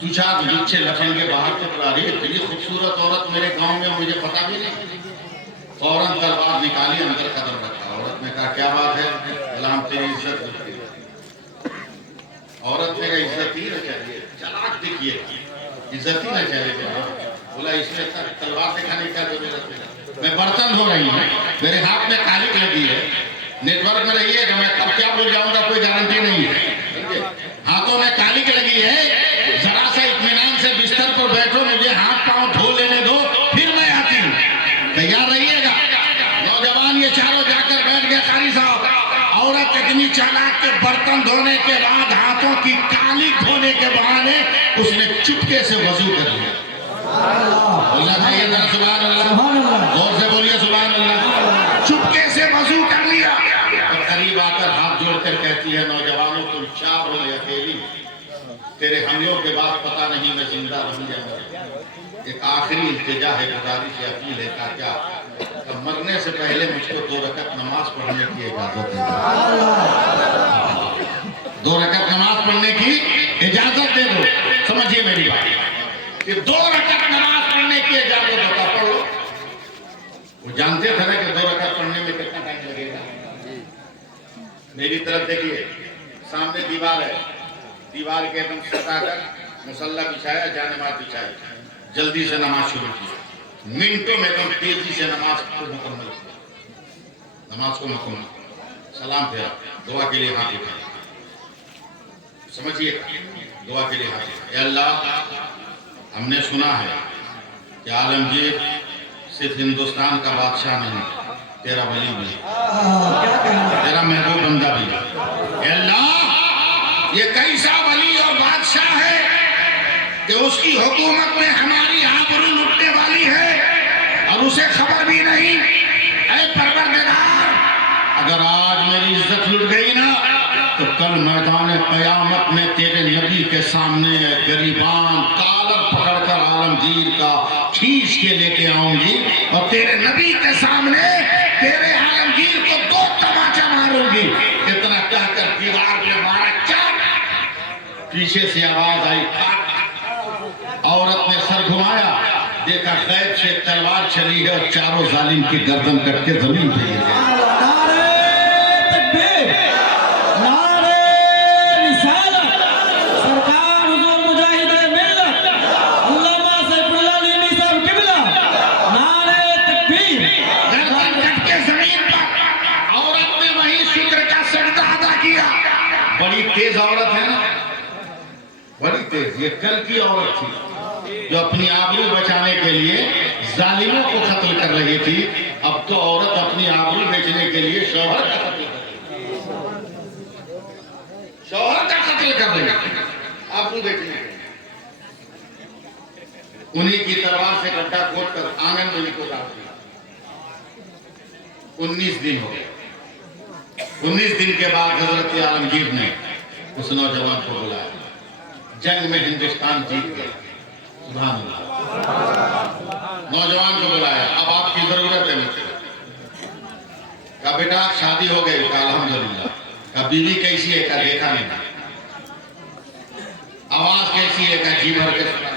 दो चार नीचे लफन के बाहर से बुला रही, इतनी खूबसूरत औरत मेरे गांव में, मुझे पता भी नहीं। फौरन तलवार निकाली, अंदर कदम रखा। औरत ने कहा क्या बात है? गुलाम तेरी इज्जत। औरत ने कहा इज्जत ही न चाहिए, चालाक दिखिए, इज्जत ही न चाहिए। बोला इसमें तलवार दिखाने क्या जरूरत है? मैं बर्तन धो रही हूँ, मेरे हाथ में कालिक लगी है, नेटवर्क में रहिए, मैं कब क्या बोल जाऊंगा कोई गारंटी नहीं है। हाथों में कालिक लगी है, जरा सा इत्मीनान से बिस्तर पर बैठो, मुझे हाथ पांव धो लेने दो, फिर मैं आती हूँ, तैयार रहिएगा। नौजवान ये चारों जाकर बैठ गए। कारी साहब, औरत इतनी चालाक के बर्तन धोने के बाद हाथों की कालिक धोने के बहाने उसने चुपके से वजू कर लिया। बोलना चाहिए था सुभान अल्लाह, जोर से बोलिए सुभान अल्लाह। चुपके से वजू कर लिया और करीब आकर हाथ जोड़कर कहती है, नौजवानों तुम चार हो अकेली, तेरे हमलों के बाद पता नहीं मैं जिंदा रहूं या मरूं। एक आखिरी इल्तिजा है, गुजारिश है, अपील है, क्या मरने से पहले मुझको 2 रकात नमाज पढ़ने की इजाजत है। 2 रकात नमाज पढ़ने की इजाजत दे दो। समझिए मेरी बात कि 2 रकात नमाज पढ़ने की इजाजत होता, पढ़ो। वो जानते थे ना कि 2 रकात पढ़ने में कितना टाइम लगेगा। मेरी तरफ देखिए, सामने दीवार है, दीवार के एकदम सटाकर मुसल्ला बिछाया, जानेमाज बिछाया, जल्दी से नमाज शुरू की। मिनटों में एकदम तेजी से नमाज को मुकम्मल किया। नमाज को मुकम्मल, सलाम फेरा, दुआ के लिए हाथ उठाया। समझिए, दुआ के लिए हाथ उठाया। अल्लाह, हमने सुना है कि आलमगीर सिर्फ हिंदुस्तान का बादशाह नहीं, तेरा वली भी, तेरा महबूब बंदा भी। अल्लाह, ये कैसा वली और बादशाह है कि उसकी हुकूमत में हमारी आबरू लुटने वाली है और उसे खबर भी नहीं। ऐ परवरदिगार, अगर आज मेरी इज्जत लुट गई ना, तो कल मैदान क़यामत में तेरे नबी के सामने गरीबान कालर पकड़कर आलमगीर का खींच के लेके आऊंगी और तेरे नबी के सामने तेरे आलमगीर को 2 तमाचा मारूंगी। इतना कहकर दीवार पे मारा चाट, पीछे से आवाज आई फाट। औरत ने सर घुमाया, देखा गैब से तलवार चली है और चारों जालिम की गर्दन कट के जमीन पे गिर गए। बड़ी तेज औरत है ना, बड़ी तेज। ये कल की औरत थी जो अपनी आबरू बचाने के लिए जालिमों को कत्ल कर रही थी। अब तो औरत अपनी आबरू बेचने के लिए शौहर का कत्ल कर रही है, शौहर का कत्ल कर रही है आबरू बेचने के लिए। उन्हीं की तलवार से गड्ढा खोदकर आंगन में उनको डाल दिया। 19 दिन हो गए। 19 दिन के बाद हजरत आलमगीर ने उस नौजवान को बुलाया। जंग में हिंदुस्तान जीत गया, सुभान अल्लाह। नौजवान को बुलाया, अब आपकी जरूरत है मुझे। कहा बेटा शादी हो गई? कहा अल्हम्दुलिल्लाह। कहा बीवी कैसी है? कहा देखा नहीं। आवाज कैसी है? कहा जी भर के सुना।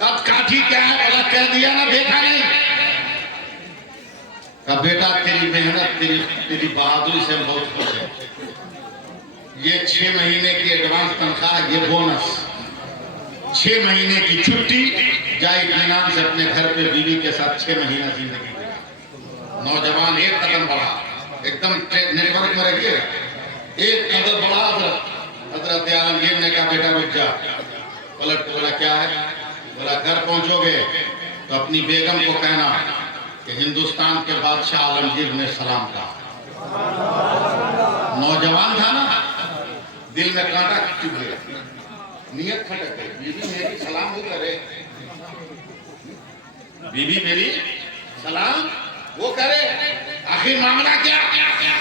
कब काठी क्या है? बोला कह दिया ना देखा नहीं। कहा बेटा तेरी मेहनत, तेरी बहादुरी से बहुत खुश है। ये 6 महीने की एडवांस तनख्वाह, ये बोनस, 6 महीने की छुट्टी, जाए इत्मीनान से अपने घर पे बीवी के साथ 6 महीना जिंदगी गुजारा। नौजवान एक कदम बढ़ा, एकदम नेटवर्क में रखिए, एक कदम बढ़ा। हजरत आलमगीर ने कहा बेटा रुक जा। पलट के बोला क्या है? बोला घर पहुंचोगे तो अपनी बेगम को कहना कि हिंदुस्तान के बादशाह आलमगीर ने सलाम कहा। नौजवान था ना, दिल में कांटा चुभ गया, नियत खटक गई। बीवी मेरी सलाम वो करे, बीवी मेरी सलाम वो करे। आखिर मामला क्या?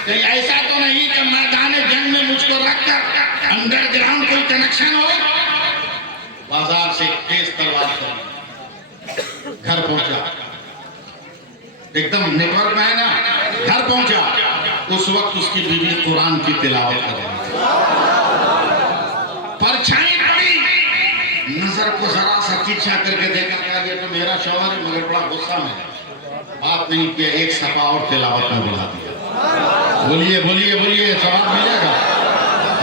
कहीं ऐसा तो नहीं कि मैदान जंग में मुझको रखकर अंडरग्राउंड कोई कनेक्शन हो? बाजार से तेज तलवार चली, घर पहुंचा, एकदम नेटवर्क में है ना, घर पहुंचा। उस वक्त उसकी बीवी कुरान की तिलावत कर रही थी। परछाई पड़ी, नजर को जरा सा तिरछा करके देखा, क्या ये तो मेरा शौहर है, मगर बड़ा गुस्सा में बात नहीं किया। एक सफा और तिलावत में बुला दिया। बोलिए बोलिए बोलिए, सवाब मिलेगा।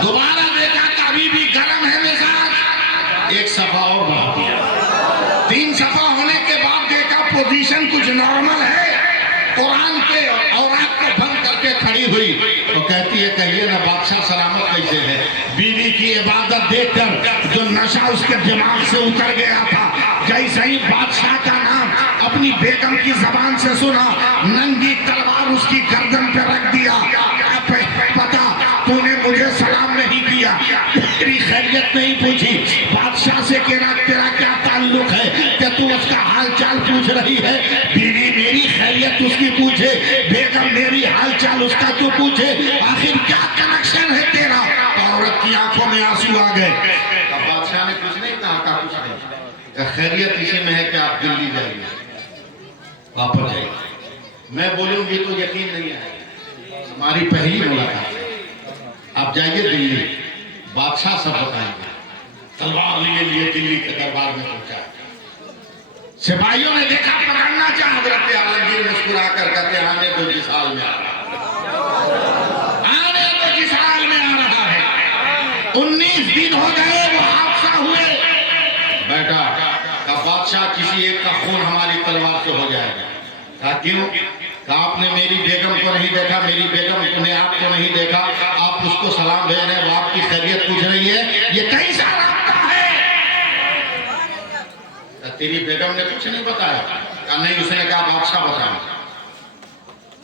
दोबारा देखा कभी भी गर्म है मिजाज, एक सफा और बढ़ा दिया। 3 सफा होने के बाद देखा पोजीशन कुछ नॉर्मल है। कुरान के औरात को बंद करके खड़ी हुई तो कहती है कहिए ना बादशाह सलामत कैसे है? बीवी की इबादत देखकर जो नशा उसके दिमाग से उतर गया था, जैसे ही बादशाह का नाम अपनी बेगम की जबान से सुना, नंगी तलवार उसकी गर्दन पे रख दिया। पता तूने मुझे सलाम नहीं किया, तेरी खैरियत नहीं पूछी, बादशाह से तेरा क्या ताल्लुक है कि तू उसका हाल चाल पूछ रही है? बीवी मेरी खैरियत उसकी पूछे, बेगम मेरी हाल चाल उसका तो पूछे, आखिर क्या कनेक्शन है तेरा? औरत की आंखों में आंसू आ गए। अब बादशाह ने कुछ नहीं कहा, कुछ नहीं, खैरियत इसी में है कि आप दिल्ली जाइए, वापस जाइए। मैं बोलूंगी तो यकीन नहीं आएगा, हमारी पहली मुलाकात है, आप जाइए दिल्ली, बादशाह सब बताएंगे। तलवार लिए दिल्ली के दरबार में पहुंचा। सिपाहियों ने देखा पकड़ना चाह, हजरत आलमगीर मुस्कुरा कर कहते आने तो जिस हाल में आ रहा है, आने तो जिस हाल में आ रहा है। 19 दिन हो गए वो हादसा हुए। बेटा का बादशाह किसी एक का खून हमारी तलवार से हो जाएगा। कहा क्यों? कहा आपने मेरी बेगम को नहीं देखा, मेरी बेगम ने आपको नहीं देखा, आप उसको सलाम भेज रहे हैं, वो आपकी खैरियत पूछ रही है, ये कैसा रास्ता है? तेरी बेगम ने कुछ नहीं बताया? कहा नहीं। उसने कहा बादशाह बताओ,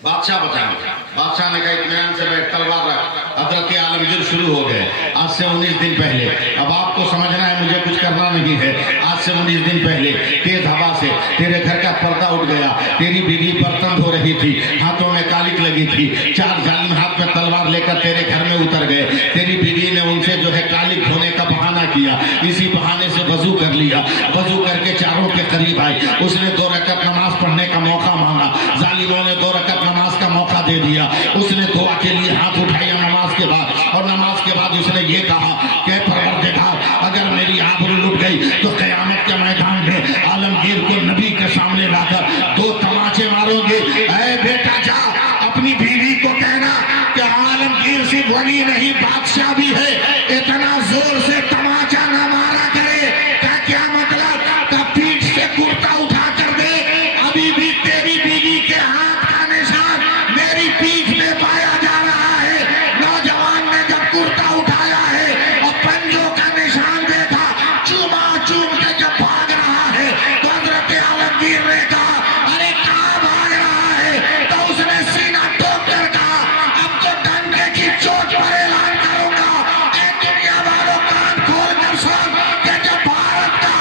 बादशाह बताओ। बादशाह ने कहा इत्मीनान से बैठ, तलवार रख। हजरत आलमगीर शुरू हो गए। आज से 19 दिन पहले, अब आपको समझना है, मुझे कुछ करना नहीं है। आज से 19 दिन पहले तेज हवा से तेरे घर का पर्दा उठ गया, तेरी बीवी बर्तन धो रही थी, हाथों में कालिक लगी थी, 4 जालिम हाथ में तलवार लेकर तेरे घर में उतर गए। तेरी बीवी ने उनसे जो है कालिक धोने का बहाना किया, इसी बहाने से वजू कर लिया। वजू करके चारों के करीब आई, उसने 2 रकअत नमाज पढ़ने का मौका मांगा, जालिमों ने 2 रकअत नमाज का मौका दे दिया। उसने दुआ के लिए हाथ उठाया नमाज के बाद, और नमाज के बाद उसने ये कहा कि परवरदिगार, अगर मेरी आबरू लुट गई तो क़यामत के मैदान में आलमगीर को नबी के सामने लाकर 2 तमाचे मारोगे। ऐ बेटा जा अपनी बीवी को कहना कि आलमगीर सिर्फ वली नहीं बादशाह भी है, इतना जोर से तमाचा ना मारा करे। क्या मतलब? का पीठ से कुर्ता उठा कर दे, अभी भी तेरी बीवी के हाथ का निशान मेरी पीठ में पाया जा रहा है। नौजवान ने जब कुर्ता उठाया है और पंजों का निशान देखा, चूमा चूम के जब भाग रहा है तो हजरत आलमगीर ने कहा अरे कहाँ भाग रहा है? तो उसने सीना ठोक कर कहा अब तो डंडे की चोट पर ऐलान करूंगा, ऐ दुनिया वालों कान खोल कर सुन कि जब भारत का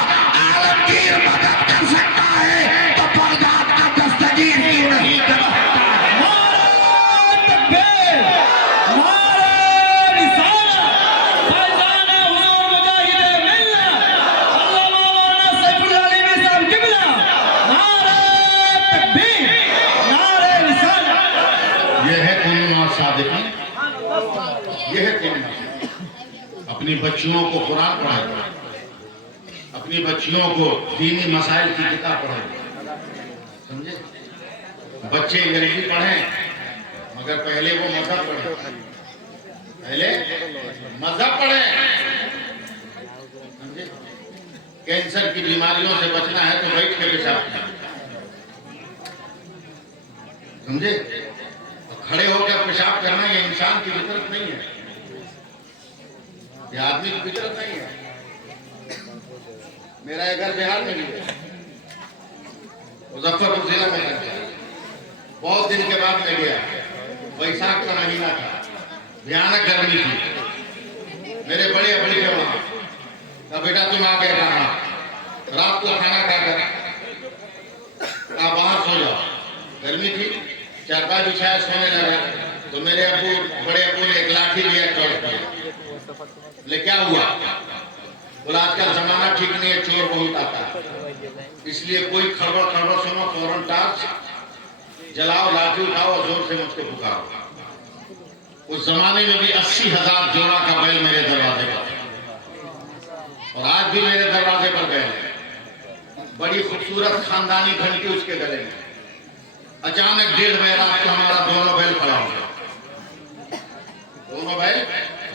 आलमगीर मदद कर सकता है तो बगदाद का दस्तगीर क्यों नहीं कर सकता? अपनी बच्चियों को कुरान पढ़ाए, अपनी बच्चियों को दीनी मसाइल की किताब पढ़ाए। समझे? बच्चे अंग्रेजी पढ़ें मगर पहले वो मजहब पढ़े, पहले मजहब पढ़े। समझे? कैंसर की बीमारियों से बचना है तो बैठ के पेशाब करें। समझे? खड़े होकर पेशाब करना ये इंसान की फितरत नहीं है, ये आदमी की फितरत नहीं है। मेरा एक घर बिहार में भी है, मुजफ्फरपुर जिला में है। बहुत दिन के बाद मैं गया, वैशाख का महीना था, भयानक गर्मी थी। मेरे बड़े बड़े के वहां कहा बेटा तुम आ गए कहा? रात को खाना खाकर कहा बाहर सो जाओ। गर्मी थी, चारपाई बिछाया, सोने लगा तो मेरे बड़े अब्बू ने एक लाठी लिया, चौड़ दिया। बोले क्या हुआ? बोला आजकल जमाना ठीक नहीं है, चोर बहुत आता है, इसलिए कोई खबर खबर सुनो फौरन टार्च जलाओ, लाठी उठाओ और जोर से मुझको पुकारो। उस जमाने में भी 80,000 जोड़ा का बैल मेरे दरवाजे पर था और आज भी मेरे दरवाजे पर बैल है। बड़ी खूबसूरत खानदानी घंटी उसके गले में। अचानक 1:30 बजे रात को हमारा दोनों बैल खड़ा हो गया, दोनों बैल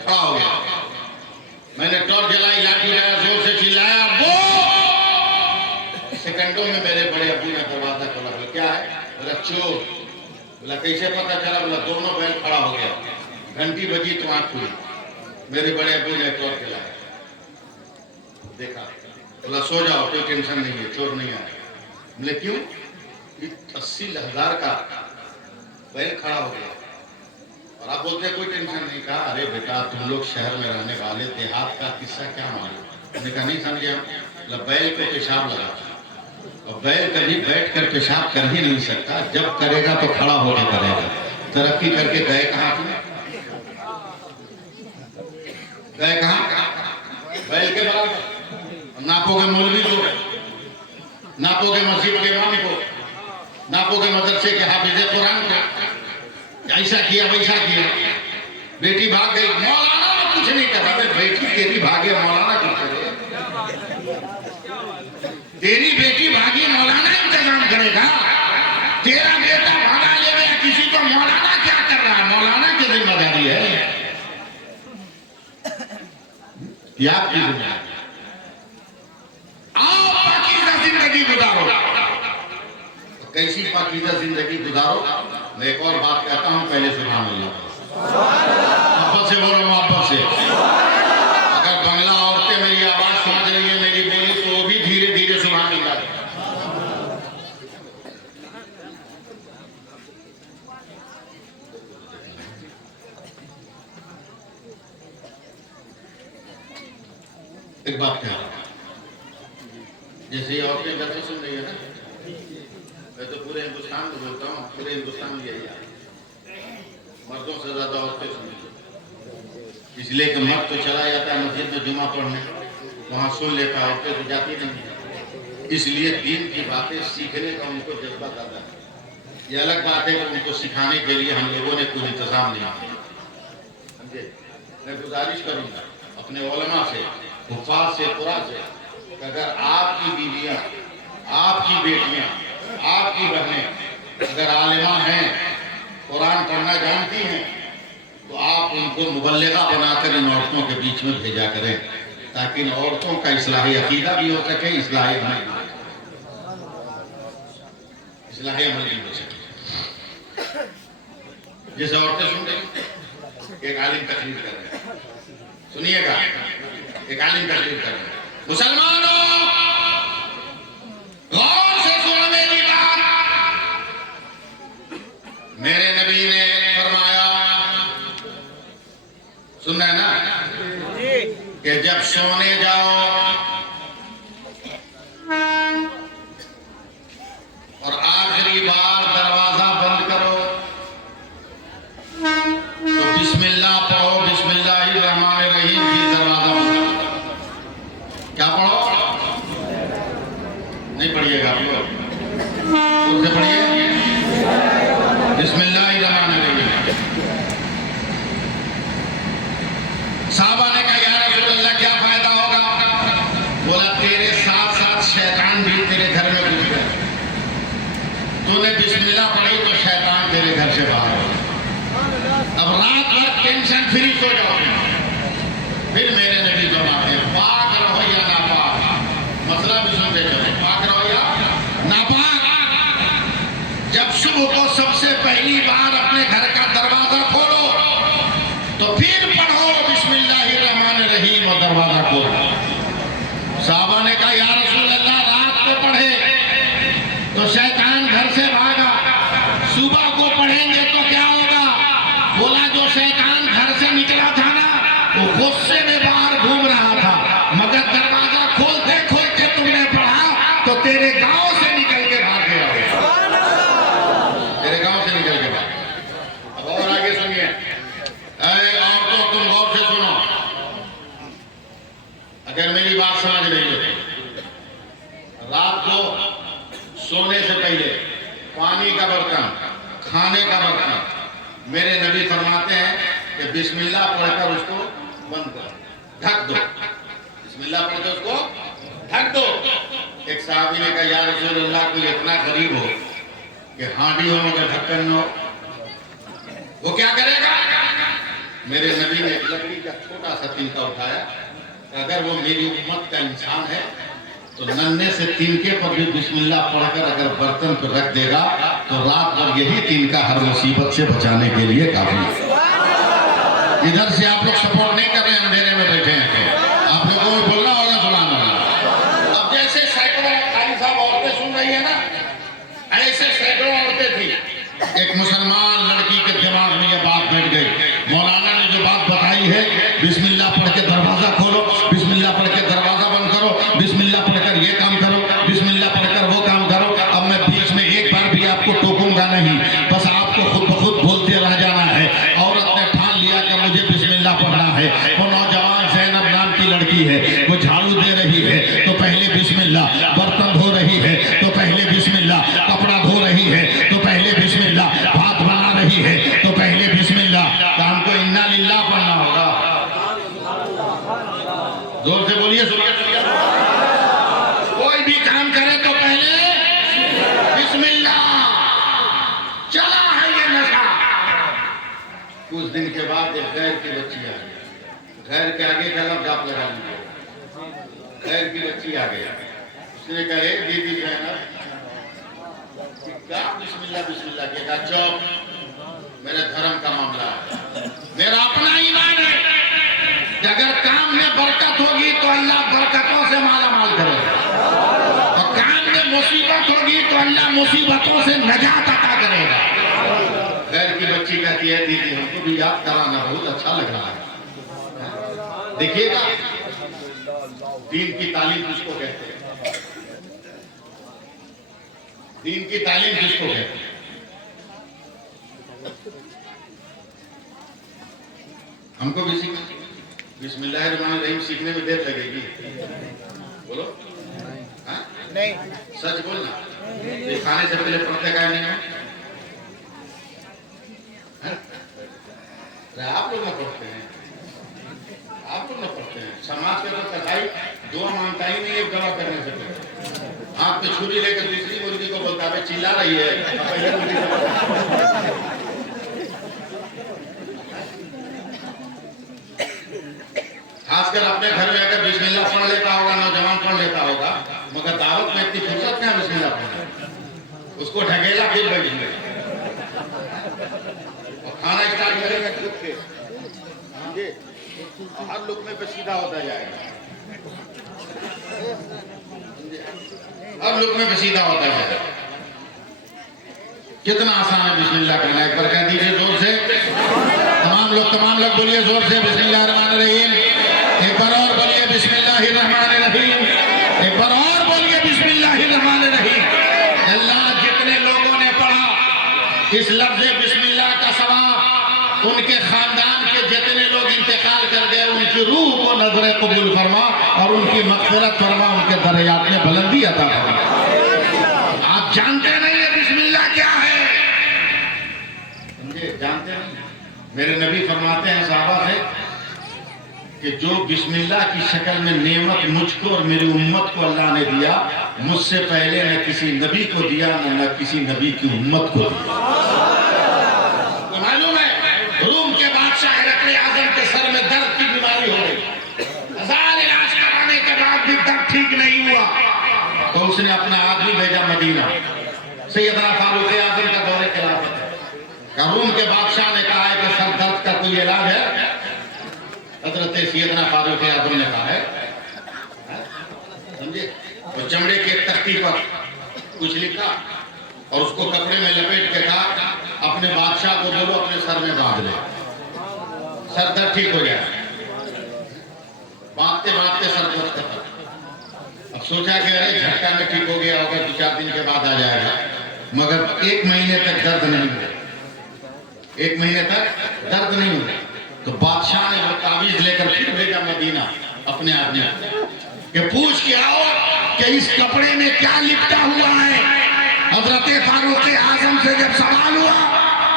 खड़ा हो गया। मैंने टॉर्च जलाई, लाठी लगाया, जोर से चिल्लाया, वो सेकंडों में मेरे बड़े अब्बू ने दरवाजा खोला। बोला क्या है? बोला चोर। बोला कैसे पता चला? बोला दोनों बैल खड़ा हो गया, घंटी बजी तो आंख खुली। मेरे बड़े अब्बू ने टॉर्च जलाया, देखा। बोला सो जाओ, कोई टेंशन नहीं है, चोर नहीं आया। बोले क्यों? 80,000 का बैल खड़ा हो गया और आप बोलते कोई टेंशन नहीं। कहा अरे बेटा तुम लोग शहर में रहने वाले, देहात का किस्सा क्या मालूम? मैंने कहा नहीं समझे हम। बैल को पेशाब लगा और बैल कभी बैठ कर पेशाब कर ही नहीं सकता, जब करेगा तो खड़ा होकर करेगा। तरक्की करके गए कहाँ? गए कहाँ? बैल के बराबर। नापोगे मौलवी को, नापोगे मस्जिद के इमाम को, नापोगे मदरसे के हाफिज कुरान को, ऐसा किया वैसा किया। बेटी भाग गई, मौलाना ने कुछ नहीं कहा। बेटी तेरी भागे, मौलाना कुछ करे? तेरी बेटी भागी, मौलाना इंतजाम करेगा? तेरा बेटा भागा ले गया किसी को, मौलाना क्या कर रहा है? मौलाना की जिम्मेदारी है या आपकी जिम्मेदारी? आओ पाकीज़ा जिंदगी गुजारो। कैसी पाकीज़ा जिंदगी गुजारो? मैं एक और बात कहता हूं, पहले सुभान अल्लाह। मोहब्बत से बोलो, मोहब्बत से। अगर बंगला औरतें मेरी आवाज समझ रही है, मेरी बोली, तो वो भी धीरे धीरे सुभान अल्लाह। एक बात कह रहा हूं, जैसे ये औरतें घर से सुन रही है ना, मैं तो पूरे हिंदुस्तान में बोलता हूँ, पूरे हिंदुस्तान में यही है, मर्दों से ज्यादा औरतें सुन रही है। इसलिए कि मर्द तो चला जाता है मस्जिद में जुमा पढ़ने, वहाँ सुन लेता, औरतें तो जाती नहीं। इसलिए दीन की बातें सीखने का उनको जज्बा ज्यादा है। ये अलग बात है कि उनको सिखाने के लिए हम लोगों ने कोई इंतजाम नहीं किया। समझे? मैं गुजारिश करूंगा अपने उलमा से, हुफ़ाज़ से, कुरान से, अगर आपकी बीवियां, आपकी बेटियां, आपकी बहनें अगर आलिमा हैं, कुरान पढ़ना जानती हैं, तो आप उनको मुबल्लिगा बनाकर इन औरतों के बीच में भेजा करें, ताकि इन औरतों का इस्लाही अकीदा भी हो सके, इस्लाही अमल भी हो सके। जैसे औरतें सुन रही, एक आलिम तकरीर कर रहे हैं, सुनिएगा, एक आलिम तकरीर कर रहे हैं। मुसलमानों, गौर से सुनो मेरी बात। मेरे नबी ने फरमाया, सुन रहे ना, कि जब सोने जाओ और आखिरी बार दरवाजा बंद करो तो बिस्मिल्लाह पढ़ो, बिस्मिल्लाहिर्रहमानिर्रहीम की दरवाजा बंद करो। क्या पढ़ो? नहीं पढ़िएगा आप लोग, उससे पढ़िए बिस्मिल्लाहिर्रहमानिर्रहीम। साहबा ने कहा, या रसूल अल्लाह क्या फायदा होगा? बोला, तेरे साथ साथ शैतान भी तेरे घर में घुस गए। तूने बिस्मिल्लाह पढ़ी तो शैतान तेरे घर से बाहर हो। अब रात भर टेंशन फ्री सो जाओगे। फिर मेरे नबी फरमाते हैं, पाक रहो या नापाक, मसला भी सुनते चले, पाक रहो या नापाक। जब सुबह को सबसे पहली बार अपने घर का दरवाजा खोलो तो फिर पढ़ो बिस्मिल्लाहिर्रहमानिर्रहीम और दरवाजा खोलो। साहबा ने कहा, या रसूल अल्लाह, रात को पढ़े तो शैतान घर से भागा, सुबह को पढ़ेंगे तो क्या होगा? बोला, जो शैतान घर से निकला था ना, वो गुस्से में बाहर घूम रहा था, मगर दरवाजा खोलते खोलते तुमने पढ़ा तो तेरे गांव से निकल के भाग गया, तेरे गांव से निकल के भाग। अब और आगे सुनिए, औरतों तुम गौर से सुनो, अगर मेरी बात समझ रही हो, रात को सोने से पहले पानी का बर्तन, खाने का बर्तन, मेरे नबी फरमाते हैं कि बिस्मिल्लाह पढ़कर उसको बंद करो, ढक दो। बिस्मिल्लाह पढ़कर उसको ढक दो। एक साहबी ने कहा, या रसूल अल्लाह, कोई इतना गरीब हो कि हांडी हो मगर ढक्कन न हो, वो क्या करेगा? मेरे नबी ने एक लकड़ी का छोटा सा तिनका उठाया, अगर वो मेरी उम्मत का इंसान है तो नन्हे से तिनके पर भी बिस्मिल्लाह पढ़कर अगर बर्तन पर रख देगा तो रात भर यही तिनका हर मुसीबत से बचाने के लिए काफी है। इधर से आप लोग सपोर्ट नहीं कर रहे हैं, अंधेरे में बैठे हैं, तो आप लोगों को बोलना होगा, सुनाना होगा। अब जैसे सैकड़ों खाली साहब औरतें सुन रही है ना, ऐसे सैकड़ों औरतें थी। एक मुसलमान लड़की के दिमाग में ये बात बैठ गई, मौलाना ने जो बात बताई है, बिस्मिल्लाह पढ़ के दरवाजा खोलो, बिस्मिल्लाह पढ़ के दरवाजा बंद करो, बिस्मिल्लाह पढ़कर ये काम करो, बिस्मिल्लाह पढ़कर वो काम करो। अब मैं बीच में एक बार भी आपको टोकूंगा नहीं, बस आपको खुद ब खुद बोलते रह जाना है। औरत ने ठान लिया कि मुझे बिस्मिल्लाह पढ़ना है। वो नौजवान ज़ैनब नाम की लड़की है, वो झाड़ू दे रही है तो पहले बिस्मिल्लाह, बर्तन धो रही है तो पहले बिस्मिल्लाह, कपड़ा धो रही है तो पहले बिस्मिल्लाह, भात बना रही कुछ दिन के बाद एक गैर की बच्ची आ गई। गैर के आगे का लफ्ज आप लगा लीजिए, गैर की बच्ची आ गई। उसने कहा हे दीदी जैनब, क्या बिस्मिल्लाह बिस्मिल्लाह के कहा चुप, मेरे धर्म का मामला है, मेरा अपना ईमान है कि अगर काम में बरकत होगी तो अल्लाह बरकतों से माला माल करेगा, और काम में मुसीबत होगी तो अल्लाह मुसीबतों से नजात अता करेगा। गैर की बच्ची कहती है दीदी हमको भी याद कराना बहुत अच्छा लग रहा है। देखिएगा दीन की तालीम किसको कहते हैं, दीन की तालीम किसको कहते हैं। हमको भी सीखना, बिस्मिल्लाहिर्रहमानिर्रहीम सीखने में देर लगेगी, बोलो हाँ? नहीं, सच बोलना। ये खाने से पहले पढ़ते का नहीं हो, आप लोग न पढ़ते हैं, आप लोग न पढ़ते हैं। समाज के लोग कसाई दुआ मांगता ही नहीं एक दवा करने से पहले। हाथ पे छुरी लेकर दूसरी मुर्गी को बोलता है चिल्ला रही है, खासकर अपने घर में अगर बिस्मिल्लाह पढ़ लेता होगा, नौजवान पढ़ लेता होगा, मगर दावत में इतनी फुर्सत क्या बिस्मिल्लाह पढ़ने, उसको ढकेला फिर बैठ गए और खाना स्टार्ट करेगा खुद से, हर लुकमे पे सीधा होता जाएगा, हर लुकमे पे सीधा होता जाएगा। कितना आसान है बिस्मिल्लाह करना, एक बार कह दीजिए जोर से, तमाम लोग बोलिए जोर से बिस्मिल्लाहिर्रहमानिर्रहीम। एक बार और बोलिए बिस्मिल्लाहिर्रहमानिर्रहीम, एक बार और बोलिए बिस्मिल्लाहिर्रहमानिर्रहीम। अल्लाह जितने लोगों ने पढ़ा इस लफ्ज़ बिस्मिल्लाह का सवाब, उनके खानदान के जितने लोग इंतकाल कर गए उनकी रूह को नजर कबूल फरमा और उनकी मग़फ़िरत फरमा, उनके दर्जात में बुलंदी अता फरमा। आप जानते नहीं है बिस्मिल्लाह क्या है, समझे, जानते नहीं। मेरे नबी फरमाते हैं सहाबा से कि जो बिस्मिल्लाह की शक्ल में नेमत मुझको और मेरी उम्मत को अल्लाह ने दिया, मुझसे पहले न किसी नबी को दिया न किसी नबी की उम्मत को दिया। तो मालूम है रूम के बादशाह हिरक़ल आज़म के सर में दर्द की बीमारी हो गई, हजार इलाज कराने के बाद भी दर्द ठीक नहीं हुआ, तो उसने अपना आदमी भेजा मदीना, सैयदना फारूक आज़म का दौरे खिलाफत है। रूम के बादशाह ने कहा है कि सर दर्द का कोई इलाज है? हजरत सैयदना फारूक आज़म ने कहा है, समझे, और चमड़े की एक तख्ती पर कुछ लिखा और उसको कपड़े में लपेट के कहा अपने बादशाह को बोलो अपने सर में बांध ले, सर दर्द ठीक हो जाए। बांधते बांधते सर दर्द खत्म। अब सोचा कि अरे झटका में ठीक हो गया होगा, 2-4 दिन के बाद आ जाएगा, मगर 1 महीने तक दर्द नहीं हुआ, 1 महीने तक दर्द नहीं हुआ। तो बादशाह ने वो तावीज लेकर फिर भेजा मदीना अपने आदमी के, पूछ के आओ कि इस कपड़े में क्या लिपटा हुआ है। हजरत फारूक आज़म से जब सवाल हुआ,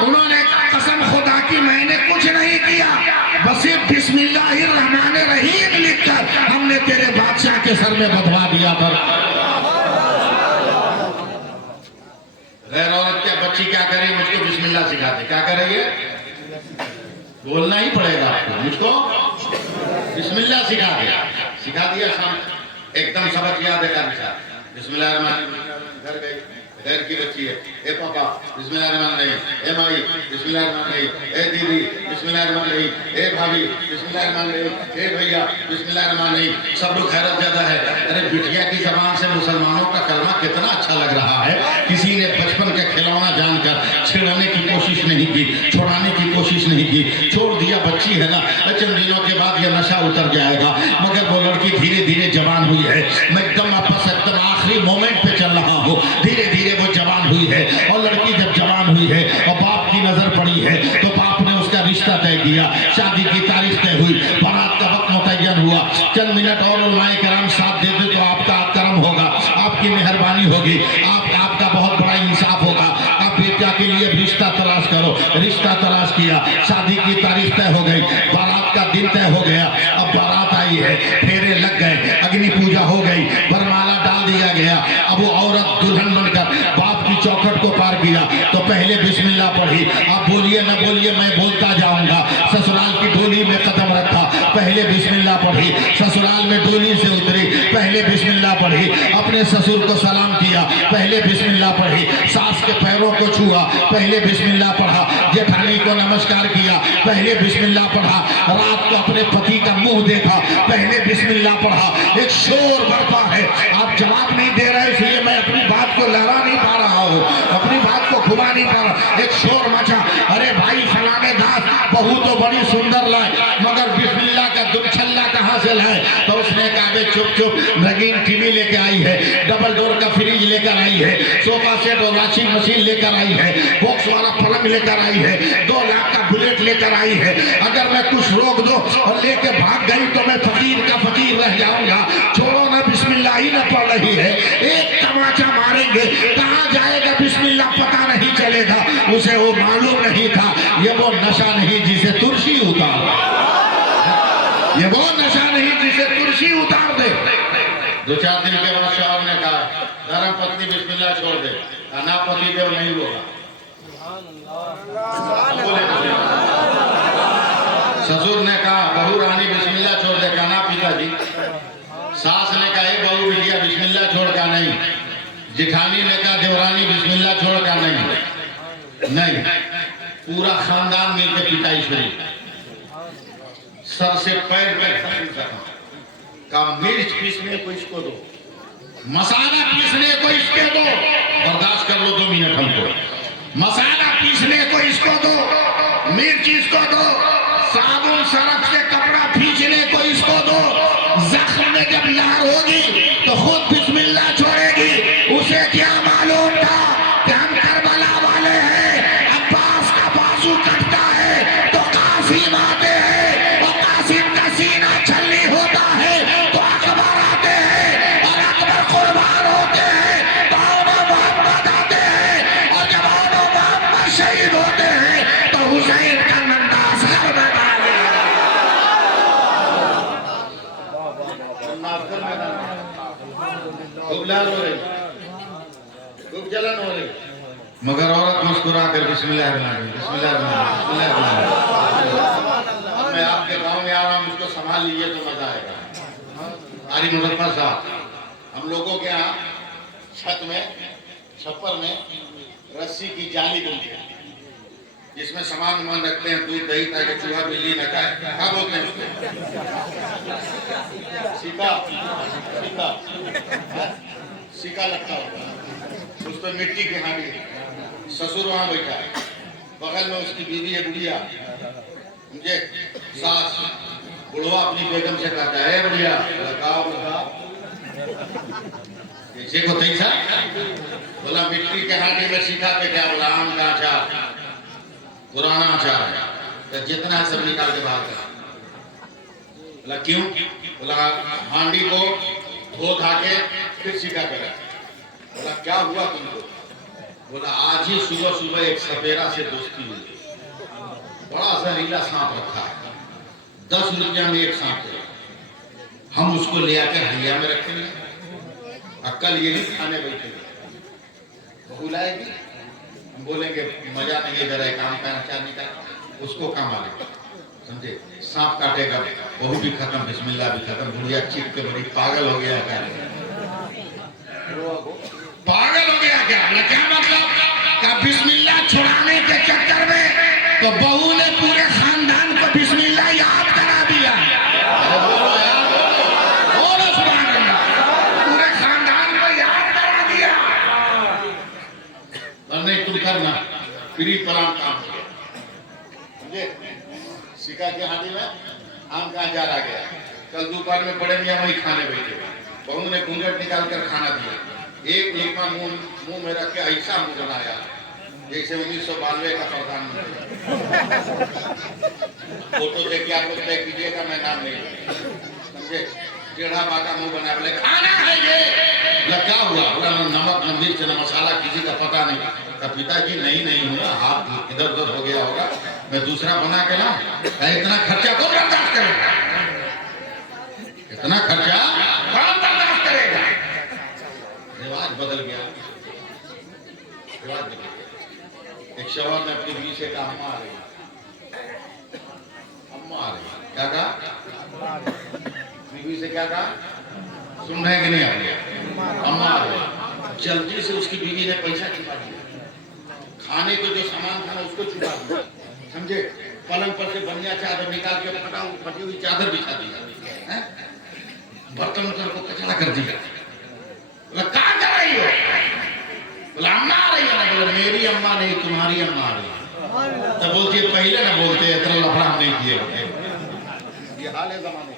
उन्होंने कसम खुदा की मैंने कुछ नहीं किया, बस सिर्फ बिस्मिल्लाहिर्रहमानिर्रहीम लिखकर हमने तेरे बादशाह के सर में बंधवा दिया। पर गैर औरत क्या बच्ची क्या करे, मुझको बिस्मिल्लाह सिखाते, क्या करेंगे, बोलना ही पड़ेगा आपको, मुझको बिस्मिल्लाह सिखा दिया शाम एकदम सबक याद है। बिस्मिल्लाहिर्रहमानिर्रहीम, घर गई, घर की बच्ची है, ए पापा बिस्मिल्लाहिर्रहमानिर्रहीम, ए माई बिस्मिल्लाहिर्रहमानिर्रहीम, ए दीदी बिस्मिल्लाहिर्रहमानिर्रहीम, ए भाभी बिस्मिल्लाहिर्रहमानिर्रहीम, ए भैया बिस्मिल्लाहिर्रहमानिर्रहीम। सब लोग हैरत ज्यादा है, अरे बिटिया की जबान से मुसलमानों का कलमा कितना अच्छा लग रहा है। किसी ने बचपन का खिलौना जानकर छिड़ाने की कोशिश नहीं की, छुड़ाने की कोशिश नहीं की, छोड़ दिया, बच्ची है ना, चंद दिनों के बाद यह नशा उतर जाएगा। मगर वो लड़की धीरे धीरे जवान हुई है, मैं एकदम आपस एकदम आखिरी मोमेंट पे चल रहा हूँ, धीरे धीरे वो जवान हुई है। और लड़की जब जवान हुई है और बाप की नजर पड़ी है तो बाप ने उसका रिश्ता तय किया, शादी की तारीख तय हुई, बारात का वक्त मुतय्यन हुआ। चंद मिनट और उलमाए कराम साथ देते तो आपका करम होगा, आपकी मेहरबानी होगी, आपका बहुत बड़ा इंसाफ होगा। आप बेटा के लिए रिश्ता तलाश करो, रिश्ता तलाश किया, शादी की तारीख तय हो गई, बारात का दिन तय हो गया। अब बारात आई है, फेरे लग गए, अग्नि पूजा हो गई, वरमाला डाल दिया गया। अब वो औरत दुल्हन बनकर बाप की चौखट को पार किया तो पहले बिस्मिल्लाह पढ़ी, अब बोलिए न बोलिए, मैं बोलता जाऊंगा। ससुराल की डोली में कदम रखा, पहले बिस्मिल्लाह पढ़ी। ससुराल में डोली से उतरी, पहले बिस्मिल्लाह पढ़ी। अपने ससुर को सलाम किया, पहले बिस्मिल्लाह पढ़ी। सास के पैरों को छुआ, पहले बिस्मिल्लाह पढ़ा। जेठानी को नमस्कार किया, पहले बिस्मिल्लाह पढ़ा। रात को अपने पति का मुंह देखा, पहले बिस्मिल्लाह पढ़ा। एक शोर बरपा है, आप जवाब नहीं दे रहे, इसलिए मैं अपनी बात को लहरा नहीं पा रहा हूँ, अपनी बात को घुमा नहीं पा रहा। एक शोर मचा, अरे भाई फलाने दास बहू तो बड़ी सुंदर लाए, मगर बिस्मिल्लाह का दुमछल्ला कहाँ से लाए? तो उसने कहा बे चुप चुप, रंगीन टीवी लेके आई है, डबल डोर का फ्रिज लेकर आई है, सोफा सेट और वॉशिंग मशीन लेकर आई है, बॉक्स वाला पलंग लेकर आई है, 2 लाख का बुलेट लेकर आई है। अगर मैं कुछ रोक दो और लेके भाग गई तो मैं फकीर का फकीर रह जाऊंगा। छोड़ो ना, बिस्मिल्लाह ही न पढ़ रही है, एक तमाचा मारेंगे, कहाँ जाएगा बिस्मिल्लाह पता नहीं चलेगा। उसे वो मालूम नहीं था, ये वो नशा नहीं जिसे तुलसी उतार, ये वो नशा नहीं जिसे तुलसी उतार दे। 2-4 दिन के बाद शौहर ने कहा धर्म पत्नी बिस्मिल्लाह छोड़ दे, ना पति देव नहीं होगा। ससुर ने कहा बहू रानी बिस्मिल्लाह छोड़ दे, कहा ना पिताजी। सास ने कहा बहू बिटिया बिस्मिल्लाह छोड़ का नहीं। जेठानी ने कहा देवरानी बिस्मिल्लाह छोड़ का नहीं। पूरा खानदान मिलकर पिटाई शुरू, सर से पैर तक का मिर्च पीसने को इसको दो, मसाला पीसने को इसके दो, बर्दाश्त कर लो 2 मिनट हमको। मसाला पीसने को इसको दो, मिर्च इसको दो, साबुन सरफ से कपड़ा खींचने को इसको दो। जख्म में जब लहर होगी तो खुद बिस्मिल्लाह छोड़ेगी। उसे क्या मालूम था कि हम करबला वाले हैं, अब्बास का बाजू कटता है तो कासिम आते हैं, और कासिम का सीना छल्ली होता है तो अकबर आते हैं, और अकबर कुर्बान होते हैं तो मोहम्मद आते हैं, और जब मोहम्मद शहीद होते हैं तो हुसैन का नंदास घर में डाले। खूब लाल हो रही, खूब जलन हो रही, मगर औरत मुस्कुरा कर बिस्मिल्लाह बिस्मिल्लाह। मैं आपके गांव में आ रहा हूँ, मुझको संभाल लीजिए तो मजा आएगा। आरी मुजफ्फर साहब, हम लोगों के यहाँ छत में, छप्पर में रस्सी की जाली बनती है, जिसमें सामान रखते हैं, दूध दही, ताकि चूहा बिल्ली न खाए। क्या बोलते हैं उसको? सिक्का लगता होगा, उस पर मिट्टी की हांडी। ससुर वहां बैठा है, बगल में उसकी बीवी है बुढ़िया, मुझे सास बुढ़वा अपनी बेगम से कहता है बुढ़िया लगाओ जैसे को तैसा बोला मिट्टी के हांडी में सीखा पे क्या बोला आम का अचार, पुराना अचार है, तो जितना सब निकाल के बाहर कर। बोला क्यों? बोला हांडी को धो धा के फिर सीखा करा। बोला क्या हुआ तुमको? बोला आज ही सुबह सुबह एक सपेरा से दोस्ती हुई, बड़ा जहरीला सांप रखा है, 10 रुपया में एक सांप है, हम उसको ले आकर हलिया में रखेंगे, अक्कल यही खाने बैठेंगे, बहू लाएगी, हम बोलेंगे मजा नहीं इधर है, काम का अचार निकाल, उसको काम आएगा, समझे? सांप काटेगा, बहू भी खत्म, बिस्मिल्लाह भी खत्म। बुढ़िया चीख के बड़ी पागल हो गया क्या? पागल हो गया क्या? क्या मतलब? क्या बिस्मिल्लाह छुड़ाने के चक्कर में तो बहू ने पूरे खानदान को बिस्मिल्लाह याद करा दिया। पूरे खानदान को याद करा दिया। और नहीं तुम करना, फ्री पलाम काम किया, समझे? सिक्का के हाथी में आम का अचार आ गया। कल दोपहर में बड़े मियाँ वही खाने बैठे, बहू ने घूंघट निकाल कर खाना दिया, एक लीपा मुंह में रख के ऐसा मुंह बनाया जैसे 1992 का प्रधानमंत्री। फोटो देख के आप लोग तय कीजिएगा, मैं नाम नहीं, समझे? टेढ़ा बाका मुंह बना, बोले खाना है ये। क्या हुआ? बोला नमक न मिर्च न मसाला किसी का पता नहीं। पिताजी नहीं हुआ, हाथ इधर उधर हो गया होगा, मैं दूसरा बना के लाऊं? इतना खर्चा कौन बर्दाश्त करेगा? इतना खर्चा कौन बर्दाश्त करेगा? रिवाज बदल गया, रिवाज बदल गया। एक शौहर ने अपनी बीवी से कहा अम्मा आ रही, अम्मा आ रही। क्या कहा? बीवी से क्या कहा? सुन रहे हैं कि नहीं? आ रही, अम्मा आ रही। जल्दी से उसकी बीवी ने पैसा छुपा दिया, खाने को जो सामान था ना उसको छुपा दिया, समझे? पलंग पर से बढ़िया चादर निकाल के फटी हुई चादर बिछा दी, बर्तन उतर को कचरा कर दिया। बोला कहाँ जा रही हो? बोला अम्मा आ रही है ना। बोला मेरी अम्मा नहीं, तुम्हारी अम्मा आ रही है। तब बोलती है पहले ना बोलते, इतना लफड़ा हम नहीं किए होते। ये हाल है जमाने।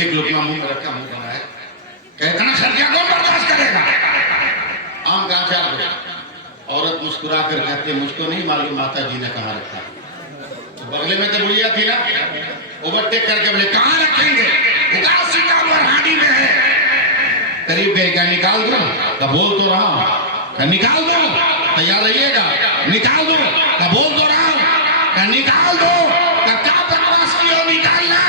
एक लुकमा मुंह में रखा, मुंह बनाया, इतना खर्चा कौन बर्दाश्त करेगा? आम का अचार दो। औरत मुस्कुरा कर कहते मुझको नहीं मालूम माता जी ने कहाँ रखा। तो बगले में तो बुढ़िया थी ना, ओवरटेक करके बोले कहाँ रखेंगे? हांडी में है। करीब गए, क्या निकाल दो? तो बोल तो रहा हूं, क्या निकाल दो? तैयार रहिएगा, निकाल दो। क्या बोल तो रहा हूं, क्या निकाल दो? क्या बकवास की हो निकालना?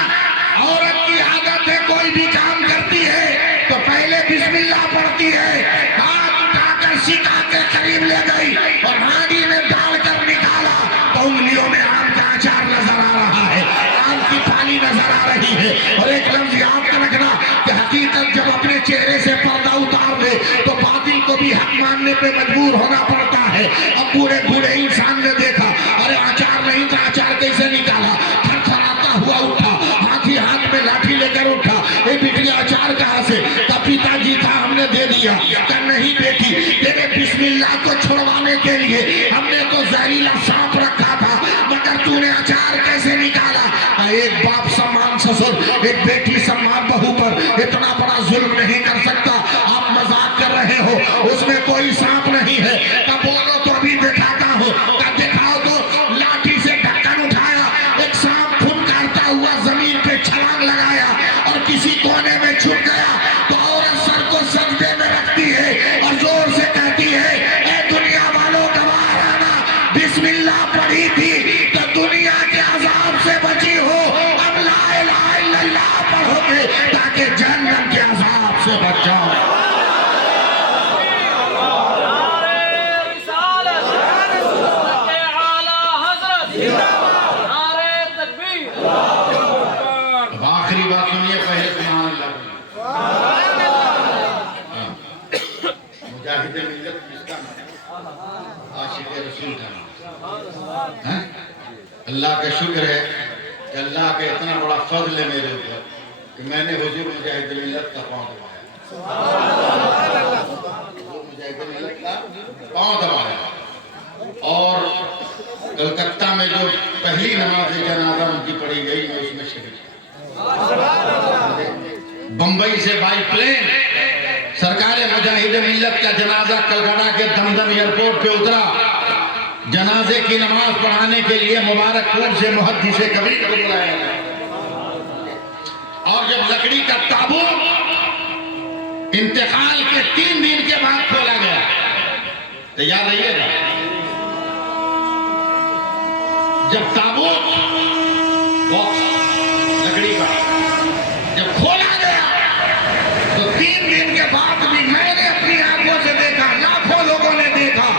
औरत की आदत है कोई भी काम करती है तो पहले बिस्मिल्लाह पढ़ती है। हाथ उठाकर सिका के करीब ले गई और हांडी में डालकर निकाला तो उंगलियों में आम का अचार नजर आ रहा है, आम की थाली नजर आ रही है। और एक लफ्ज याद रखना कि हकीकत जब अपने चेहरे से पर्दा उतार दे तो बातिल को भी हक मानने पे मजबूर होना पड़ता है। अब बूढ़े बूढ़े इंसान ने देखा, अरे अचार नहीं था, अचार कैसे निकाला? थरथराता हुआ उठा, हाथी हाथ में लाठी लेकर उठा, ए बिटिया अचार कहाँ से? का पिताजी था, हमने दे दिया। का नहीं बेटी, तेरे बिस्मिल्लाह को छुड़वाने के लिए हमने तो जहरीला सांप रखा था, मगर तूने अचार कैसे निकाला? एक बाप सम्मान ससुर, एक बेटी सम्मान बहू पर इतना बड़ा जुल्म नहीं कर सकता। आप मजाक कर रहे हो, उसमें कोई सांप नहीं है। का बोलो तो अभी दिखाता हूँ। का दिखाओ तो। लाठी से ढक्कन उठाया, एक सांप फुनकारता हुआ जमीन पे छलांग लगाया और किसी कोने में छुप गया। तो औरत सर को सजदे में रखती है और जोर से कहती है, ए दुनिया वालों गवाह रहना, बिस्मिल्लाह पढ़ी थी तो दुनिया के अजाब से बची हो। अब ला इलाहा इल्लल्लाह पढ़ोगे ताकि जहन्नम के अजाब से बच जाओ। आखिरी बात सुनिए, पहले सुभान अल्लाह। मुजाहिद मिल्लत किसका नाम? आशिक रसूल का नाम है। अल्लाह का शुक्र है कि अल्लाह का इतना बड़ा फजल है मेरे ऊपर कि मैंने हुजूर मुजाहिद मिल्लत का पांव दबाया। मुजाहिद मिल्लत का पांव दबाया। और कलकत्ता में जो पहली नमाज जनाजा उनकी पढ़ी गई, मैं उसमें शरीक। बंबई से बाई प्लेन सरकार मुजाहिद मिल्लत का जनाजा कलकत्ता के दमदम एयरपोर्ट पे उतरा। जनाजे की नमाज पढ़ाने के लिए मुबारकपुर से मुहद्दिस कबीर को बुलाया गया। और जब लकड़ी का ताबूत इंतकाल के 3 दिन के बाद खोला गया, तैयार रहिएगा, जब ताबूत लकड़ी का जब खोला गया तो 3 दिन के बाद भी मैंने अपनी आंखों से देखा, लाखों लोगों ने देखा,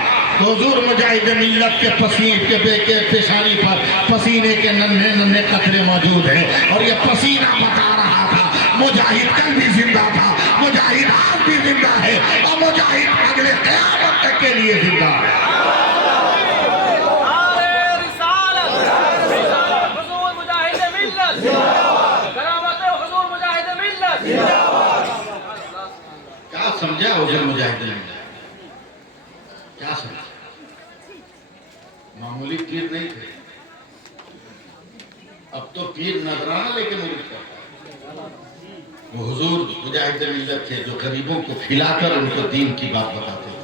हुजूर मुजाहिद मिल्लत के पसीने के पेशानी पर पसीने के नन्हे नन्हे कतरे मौजूद हैं। और ये पसीना बता रहा था मुजाहिद कल भी जिंदा था, मुजाहिद आज भी जिंदा है और मुजाहिद अगले क़यामत तक के लिए जिंदा है। क्या समझा हुजूर मुजाहिद मिल्लत? क्या समझा? मामूली पीर नहीं थे। अब तो पीर नजराना लेकिन उर्द करता। वो हुजूर मुजाहिद मिल्लत थे जो गरीबों को खिलाकर उनको दीन की बात बताते थे।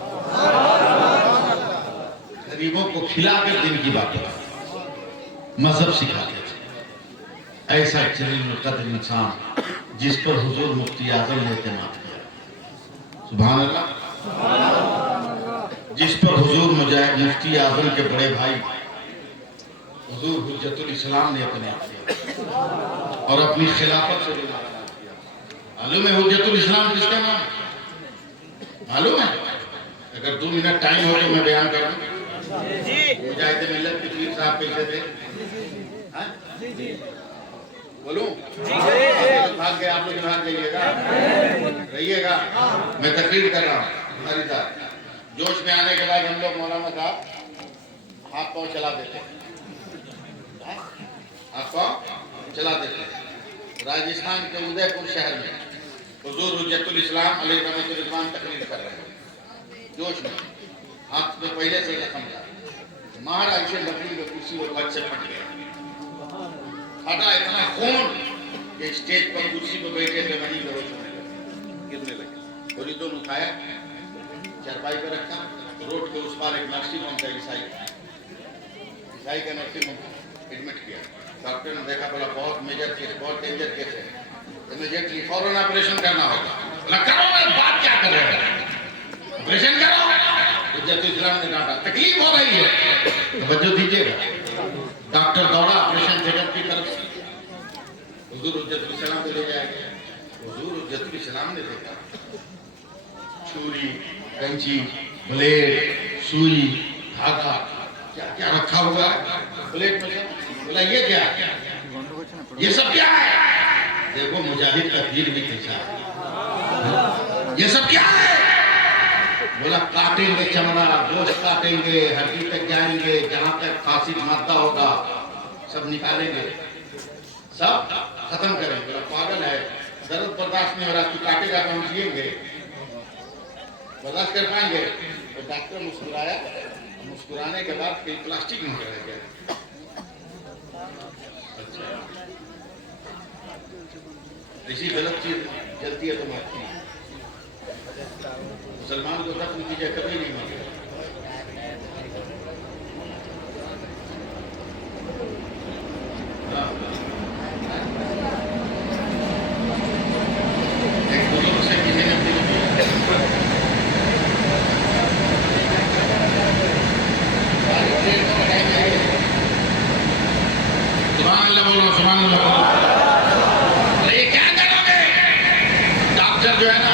गरीबों को खिलाकर दीन की बात बताते, मजहब सिखाते थे। ऐसा जलील कद्र इंसान जिस पर हुजूर मुफ्ती आजम ने एतमाद किया, सुभान अल्लाह, जिस पर हुजूर मुफ्ती आजम के बड़े भाई हुजूर हुज्जतुल इस्लाम ने एतमाद किया और अपनी खिलाफत से मालूम है हुज्जतुल इस्लाम किसका नाम? मालूम है? अगर 2 मिनट टाइम हो तो मैं बयान करूं। मुजाहिद मिल्लत के पीर साहब कैसे थे? हाँ? बोलूं? भाग गए, आप लोग भाग जाइएगा, रहिएगा। मैं तकरीर कर रहा हूँ। हमारी साहब जोश में आने के बाद हम लोग मौलाना साहब हाथ पाँव चला देते, हाथ पाँव चला देते। राजस्थान के उदयपुर शहर में हुजूर हुज्जतुल इस्लाम अलैहि रहमतुल रिजवान तकरीर कर रहे हैं जोश में, हाथ में पहले से जख्म था। महाराज से लकड़ी की कुर्सी और बच से फट गया, फटा इतना खून कि स्टेज पर कुर्सी पर बैठे थे वहीं बेहोश होने लगे, गिरने लगे। और दोनों उठाया, चारपाई पर रखा, रोड के उस पार एक नर्सिंग होम था, ईसाई का नर्सिंग होम, एडमिट किया। डॉक्टर ने देखा, बोला बहुत मेजर केस, बहुत डेंजर केस है, इमीडिएटली फौरन ऑपरेशन करना होगा। करो ना, बात क्या कर रहे हो, ऑपरेशन करो। हुज्जतुल इस्लाम ने डांटा, तकलीफ हो रही है, तवज्जो दीजिएगा। डॉक्टर दौड़ा ऑपरेशन थिएटर की तरफ से, हुजूर हुज्जतुल इस्लाम को ले जाया गया। हुजूर हुज्जतुल इस्लाम ने देखा छुरी, कैंची, ब्लेड, सुई, धागा, क्या क्या रखा हुआ है प्लेट में से। बोला ये क्या है, ये सब क्या है? देखो मुजाहिद का तीर भी खींचा, ये सब क्या है? बोला काटेंगे चमड़ा, गोश्त काटेंगे, हड्डी तक जाएंगे, जहां तक फांसी मारता होगा सब निकालेंगे, सब खत्म करेंगे। बोला पागल है, दर्द बर्दाश्त नहीं हो रहा, तू काटेगा तो हम जिएंगे, बर्दाश्त कर पाएंगे? तो डॉक्टर मुस्कुराया, मुस्कुराने के बाद कहीं प्लास्टिक नहीं रह गया। अच्छा, ऐसी गलत चीज जलती है तो मारती है। मुसलमान को दफन कीजिए, कभी नहीं मांगे। एक बुजुर्ग से किसी ने सुभान अल्लाह बोलो, सुभान अल्लाह बोलो। ये क्या करोगे? डॉक्टर जो है ना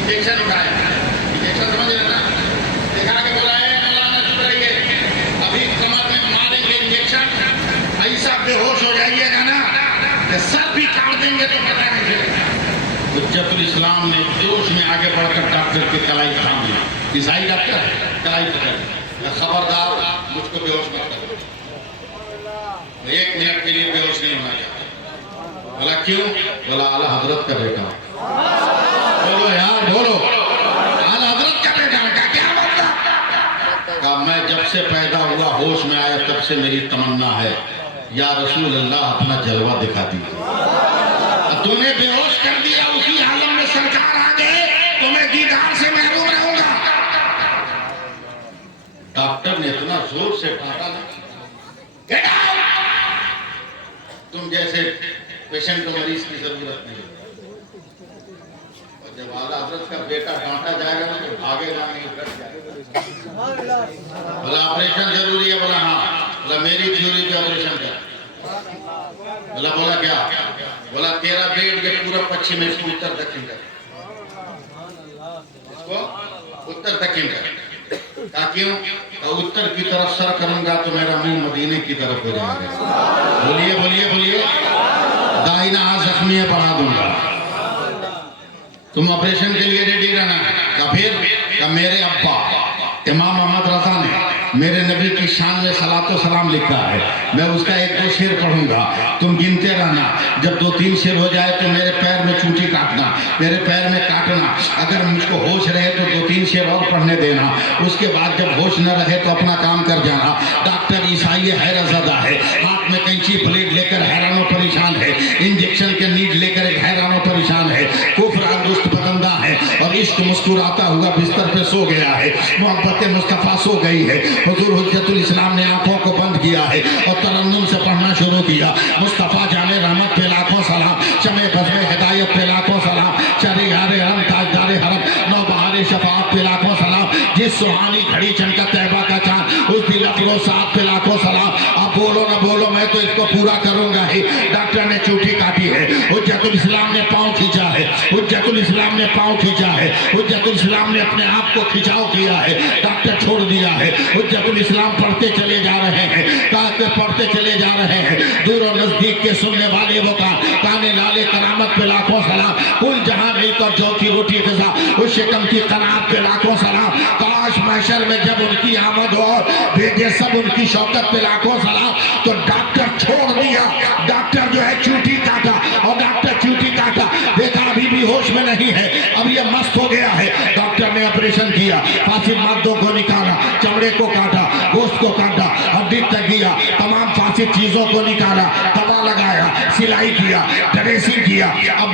इंजेक्शन उठाया, इंजेक्शन समझ रहे ना, दिखा के बोला है मौलाना चुप रहिए, अभी कमर में मारेंगे इंजेक्शन, ऐसा बेहोश हो जाइएगा ना कि सर भी काट देंगे तो पता नहीं चलेगा। हुज्जतुल इस्लाम ने जोश में आगे बढ़कर डॉक्टर की कलाई थाम ली। ईसाई डॉक्टर कलाई पकड़, खबरदार मुझको बेहोश मत करो, 1 मिनट के लिए बेहोश नहीं होना चाहता। बोला क्यों? बोला आला हजरत का बेटा। बोलो यार बोलो, आला हजरत का बेटा का क्या मतलब? कहा मैं जब से पैदा हुआ होश में आया तब से मेरी तमन्ना है या रसूल अल्लाह अपना जलवा दिखा दी। तूने बेहोश कर दिया, उसी आलम में सरकार आ गए तो मैं दीदार से महरूम रहूंगा। डॉक्टर ने इतना जोर से डांटा ना, तुम जैसे पेशेंट को मरीज की जरूरत नहीं। और जब आला हजरत का बेटा डांटा जाएगा ना तो भागेगा नहीं, डट जाएगा। बोला ऑपरेशन जरूरी है? बोला हाँ। बोला मेरी थ्योरी पे ऑपरेशन कर। बोला क्या? बोला तेरा बेड ये पूरा पश्चिम है, इसको उत्तर दक्षिण कर, इसको उत्तर दक्षिण कर। कहा क्यों? उत्तर की तरफ सर करूंगा तो मेरा मुंह मदीने की तरफ हो जाएगा। बोलिए बोलिए बोलिए। दाहिना हाथ जख्मी है, बढ़ा दूंगा, तुम ऑपरेशन के लिए रेडी रहना। का फिर का मेरे अब्बा इमाम मोहम्मद रजा ने मेरे नबी की शान में सलातो सलाम लिखा है, मैं उसका 1-2 शेर पढ़ूंगा, तुम गिनते रहना। जब 2-3 शेर हो जाए तो मेरे पैर में चूंटी काटना, मेरे पैर में काटना। अगर मुझको होश रहे तो 2-3 शेर और पढ़ने देना। उसके बाद जब होश न रहे तो अपना काम कर जाना। डॉक्टर ईसाई हैरतज़दा है, हाथ में कैंची ब्लेड लेकर हैरानों परेशान है, इंजेक्शन के नीड लेकर एक हैरानों परेशान है, कुफ्र दुष्ट पतंदा है और इश्क मुस्कुराता हुआ बिस्तर पे सो गया है, मोहब्बत मुस्तफ़ा सो गई है। हुजूर हुज्जतुल इस्लाम ने आंखों को बंद किया है और तरन्नुम से पढ़ना शुरू किया। मुस्तफ़ा जाने रहमत पे लाखों सलाम, शमे बज़्मे हिदायत पे लाखों सलाम, शरीहारे हरम ताजदारे हरम, नौबहारे शफाअत पे लाखों सलाम, जिस सुहानी घड़ी चमका तैबा का चांद उस दिल अफरो साथ पे लाखों सलाम। अब बोलो ना बोलो, मैं तो इसको पूरा करूंगा ही। डॉक्टर ने चूठी काटी है, हुज्जतुल इस्लाम ने पाँव खींचा है, हुज्जतुल इस्लाम ने पांव खींचा है, हुज्जतुल इस्लाम ने अपने आप को खिंचाव किया है, डॉक्टर छोड़ दिया है। हुज्जतुल इस्लाम पढ़ते चले जा रहे हैं, पढ़ते चले जा रहे हैं। दूर और नजदीक के सुनने वाले वो काने लाले करामत पे लाखों सलाम। कुल जहां मिलकर जो की रोटी ग़िज़ा उस शिकम की कनात पे लाखों सलाम। काश महशर में जब उनकी आमद हो भेजे सब उनकी शौकत पे लाखों सलाम। तो डॉक्टर छोड़ दिया, डॉक्टर जो है चूटी काटा, और डॉक्टर चूटी काटा, देखा अभी भी होश में नहीं है, अब ये मस्त हो गया है। डॉक्टर ने ऑपरेशन किया, फासिद मादों को निकाला, चमड़े को काटा, गोश्त को काटा, हड्डी तक गया, तमाम फासिद चीजों को निकाला, दवा लगाया, सिलाई किया, ड्रेसिंग किया। अब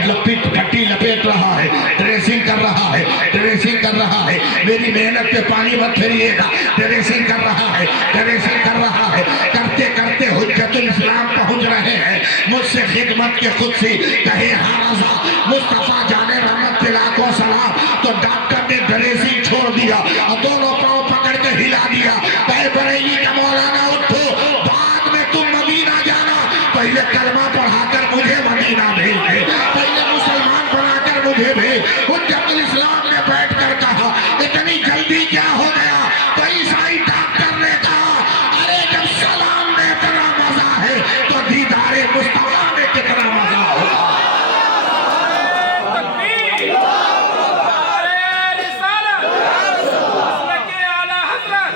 पट्टी लपेट रहा है, ड्रेसिंग कर रहा है, ड्रेसिंग कर रहा है। मेरी मेहनत पे पानी मत फेरिएगा, ड्रेसिंग कर रहा है, ड्रेसिंग कर रहा है। करते करते हुज्जतुल इस्लाम पहुंच रहे हैं। मुझसे खिदमत के खुद से कहे हाराजा मुस्तफा जाने रहमत के लाखों सलाम। तो डॉक्टर ने ड्रेसिंग छोड़ दिया और दोनों पांव पकड़ के हिला दिया। कहे बरेली का मौलाना उठो, बाद में तुम मदीना जाना, पहले कलमा पढ़ाकर मुझे मदीना भेज दे, पहले मुसलमान बनाकर मुझे भेज। हुज्जतुल इस्लाम ने बैठकर कहा इतनी जल्दी क्या हो गया? तो ईसाई डॉक्टर ने कहा अरे जब सलाम में इतना मजा है तो दीदारे मुस्तफा में कितना मजा होगा। तकबीर, नारे रिसालत, मसलके आला हज़रत,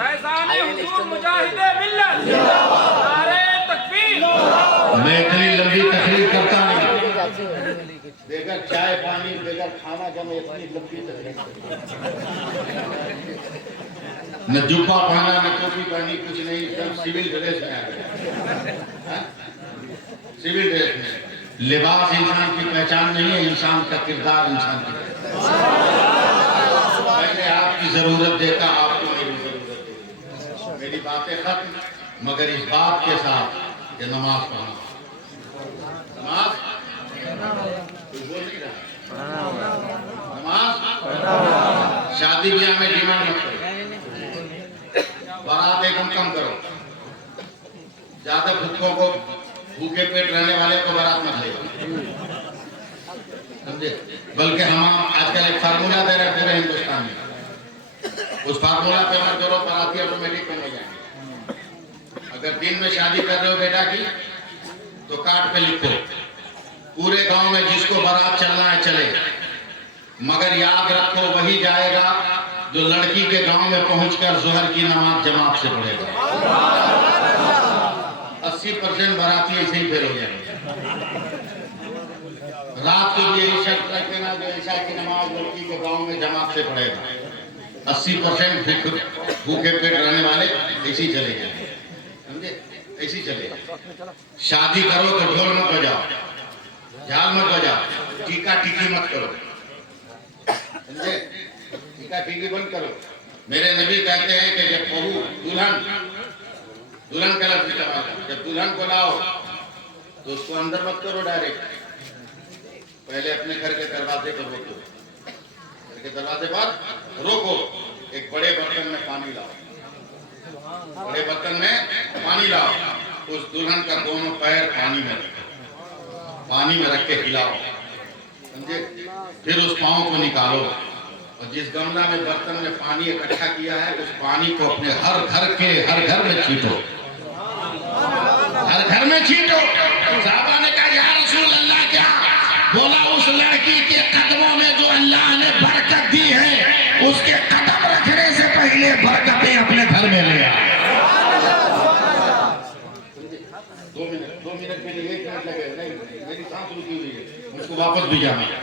फैज़ाने हुज़ूर मुजाहिदे मिल्लत, नारे तकबीर। मैं इतनी लंबी तकरीर करता नहीं, बेगर चाय पानी बेगर खाना जमे इतनी लंबी न जुब्बा पहना न टोपी पहनी, कुछ नहीं, एकदम सिविल ड्रेस में आ गया। सिविल ड्रेस में लिबास इंसान की पहचान नहीं है, इंसान का किरदार इंसान की। मैंने आपकी जरूरत देखा, आपको मेरी जरूरत देखी। मेरी बातें खत्म, मगर इस बात के साथ कि नमाज पढ़ना, नमाज बोल नहीं रहा, नमाज। शादी ब्याह में डिमांड मत करो, बारात एकदम कम करो, ज्यादा भूखों को, भूखे पेट रहने वाले को बारात मत ले, समझे। बल्कि हम आजकल एक फार्मूला दे रहे हैं पूरे हिंदुस्तान में, उस फार्मूला पे मत करो, बाराती ऑटोमेटिक कम हो जाएंगे। अगर दिन में शादी कर रहे हो बेटा की तो कार्ड पे लिखो पूरे गांव में जिसको बारात चलना है चले, मगर याद रखो वही जाएगा जो लड़की के गांव में पहुंचकर जोहर की नमाज जमात से पढ़ेगा। 80% बाराती ऐसे ही फेल हो जाएंगे। रात को भी यही शर्त रख देना जो ईशा की नमाज लड़की के गांव में जमात से पढ़ेगा। 80% भूखे पेट रहने वाले ऐसे ही चले जाएंगे, समझे, ऐसे ही चले। शादी करो तो ढोल मत बजाओ, झाल मत बजाओ, टीका टीकी मत करो, समझे, टीका टीकी बंद करो। मेरे नबी कहते हैं कि जब बहू दुल्हन का लफ्ज़ इस्तेमाल करो, जब दुल्हन को लाओ तो उसको अंदर मत करो डायरेक्ट, पहले अपने घर के दरवाजे पर रोको, घर के दरवाजे पर रोको। एक बड़े बर्तन में पानी लाओ, बड़े बर्तन में पानी लाओ, उस दुल्हन का दोनों पैर पानी में रखो, पानी में रख के हिलाओ, समझे। फिर उस पाँव को निकालो और जिस गमला में बर्तन में पानी इकट्ठा किया है उस पानी को अपने हर घर में छींटो, हर घर में छींटो। साहबा ने कहा या रसूल अल्लाह, क्या बोला? उस लड़की के कदमों में जो अल्लाह ने बरकत दी है उसके कदम रखने से पहले बरकतें अपने घर में ले आ। 2 मिनट के लिए 1 मिनट लगे, नहीं मेरी सांस रुकी हुई है, मुझको वापस भी जाना है।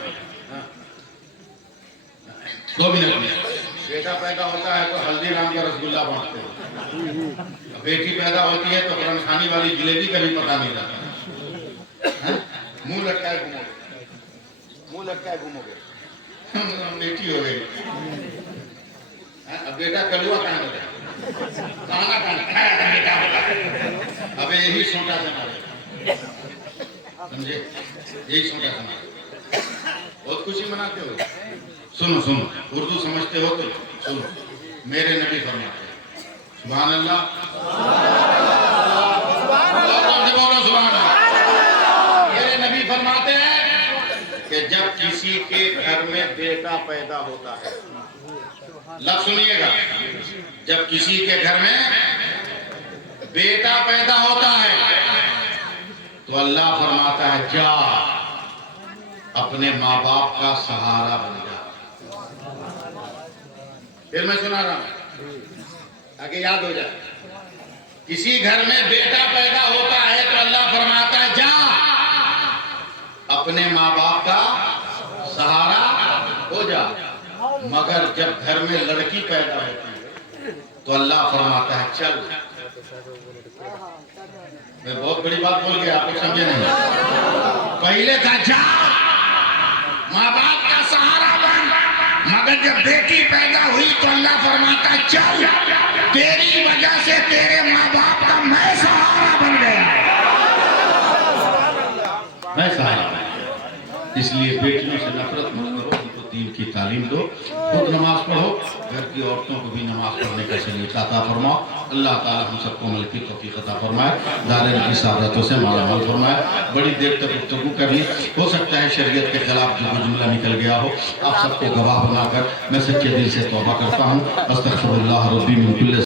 2 मिनट में बेटा पैदा होता है तो हल्दीराम का रसगुल्ला बांटते हैं, बेटी पैदा होती है तो कुरान खानी वाली जलेबी का भी पता नहीं रहता, मुंह लटकाए घूमोगे, मुंह लटकाए घूमोगे, बेटी हो गई। अब बेटा कलुआ कहाँ लगा, खाना खाया था बेटा होगा, अब यही छोटा सा मारे, समझे, यही छोटा सा मारे। बहुत खुशी मनाते हो, सुनो सुनो, उर्दू समझते हो तो सुनो। मेरे नबी फरमाते हैं, सुभान अल्लाह, बोलो सुभान अल्लाह। मेरे नबी फरमाते हैं कि जब में बेटा पैदा होता है, लफ्ज सुनिएगा, जब किसी के घर में बेटा पैदा होता है तो अल्लाह फरमाता है जा अपने माँ बाप का सहारा बन जा। फिर मैं सुना रहा हूं ताकि याद हो जाए। किसी घर में बेटा पैदा होता है तो अल्लाह फरमाता है जा अपने माँ बाप का सहारा हो जा। मगर जब घर में लड़की पैदा होती है तो अल्लाह फरमाता है चल। मैं बहुत बड़ी बात बोल गया, आप लोग समझे नहीं। पहले था जा माँ बाप का सहारा बन, मगर जब बेटी पैदा हुई तो अल्लाह फरमाता है चल तेरी वजह से तेरे माँ बाप का मैं सहारा बन गया, मैं सहारा बन गया। इसलिए बेटियों से नफरत मत करो, उनको दीन की तालीम दो, खुद नमाज पढ़ो, घर की औरतों को भी नमाज पढ़ने का सलीका अता फरमाओ। अल्लाह ताला हम सबको अमल की तौफीक अता फरमाए, दायरे की सादतों से मालामाल फरमाए। बड़ी देर तक गुफ्तगू करनी, हो सकता है शरीयत के खिलाफ जो जुमला निकल गया हो, आप सबको गवाह बनाकर मैं सच्चे दिल से तौबा करता हूँ। अस्तगफिरुल्लाह रब्बी मिन कुल्ली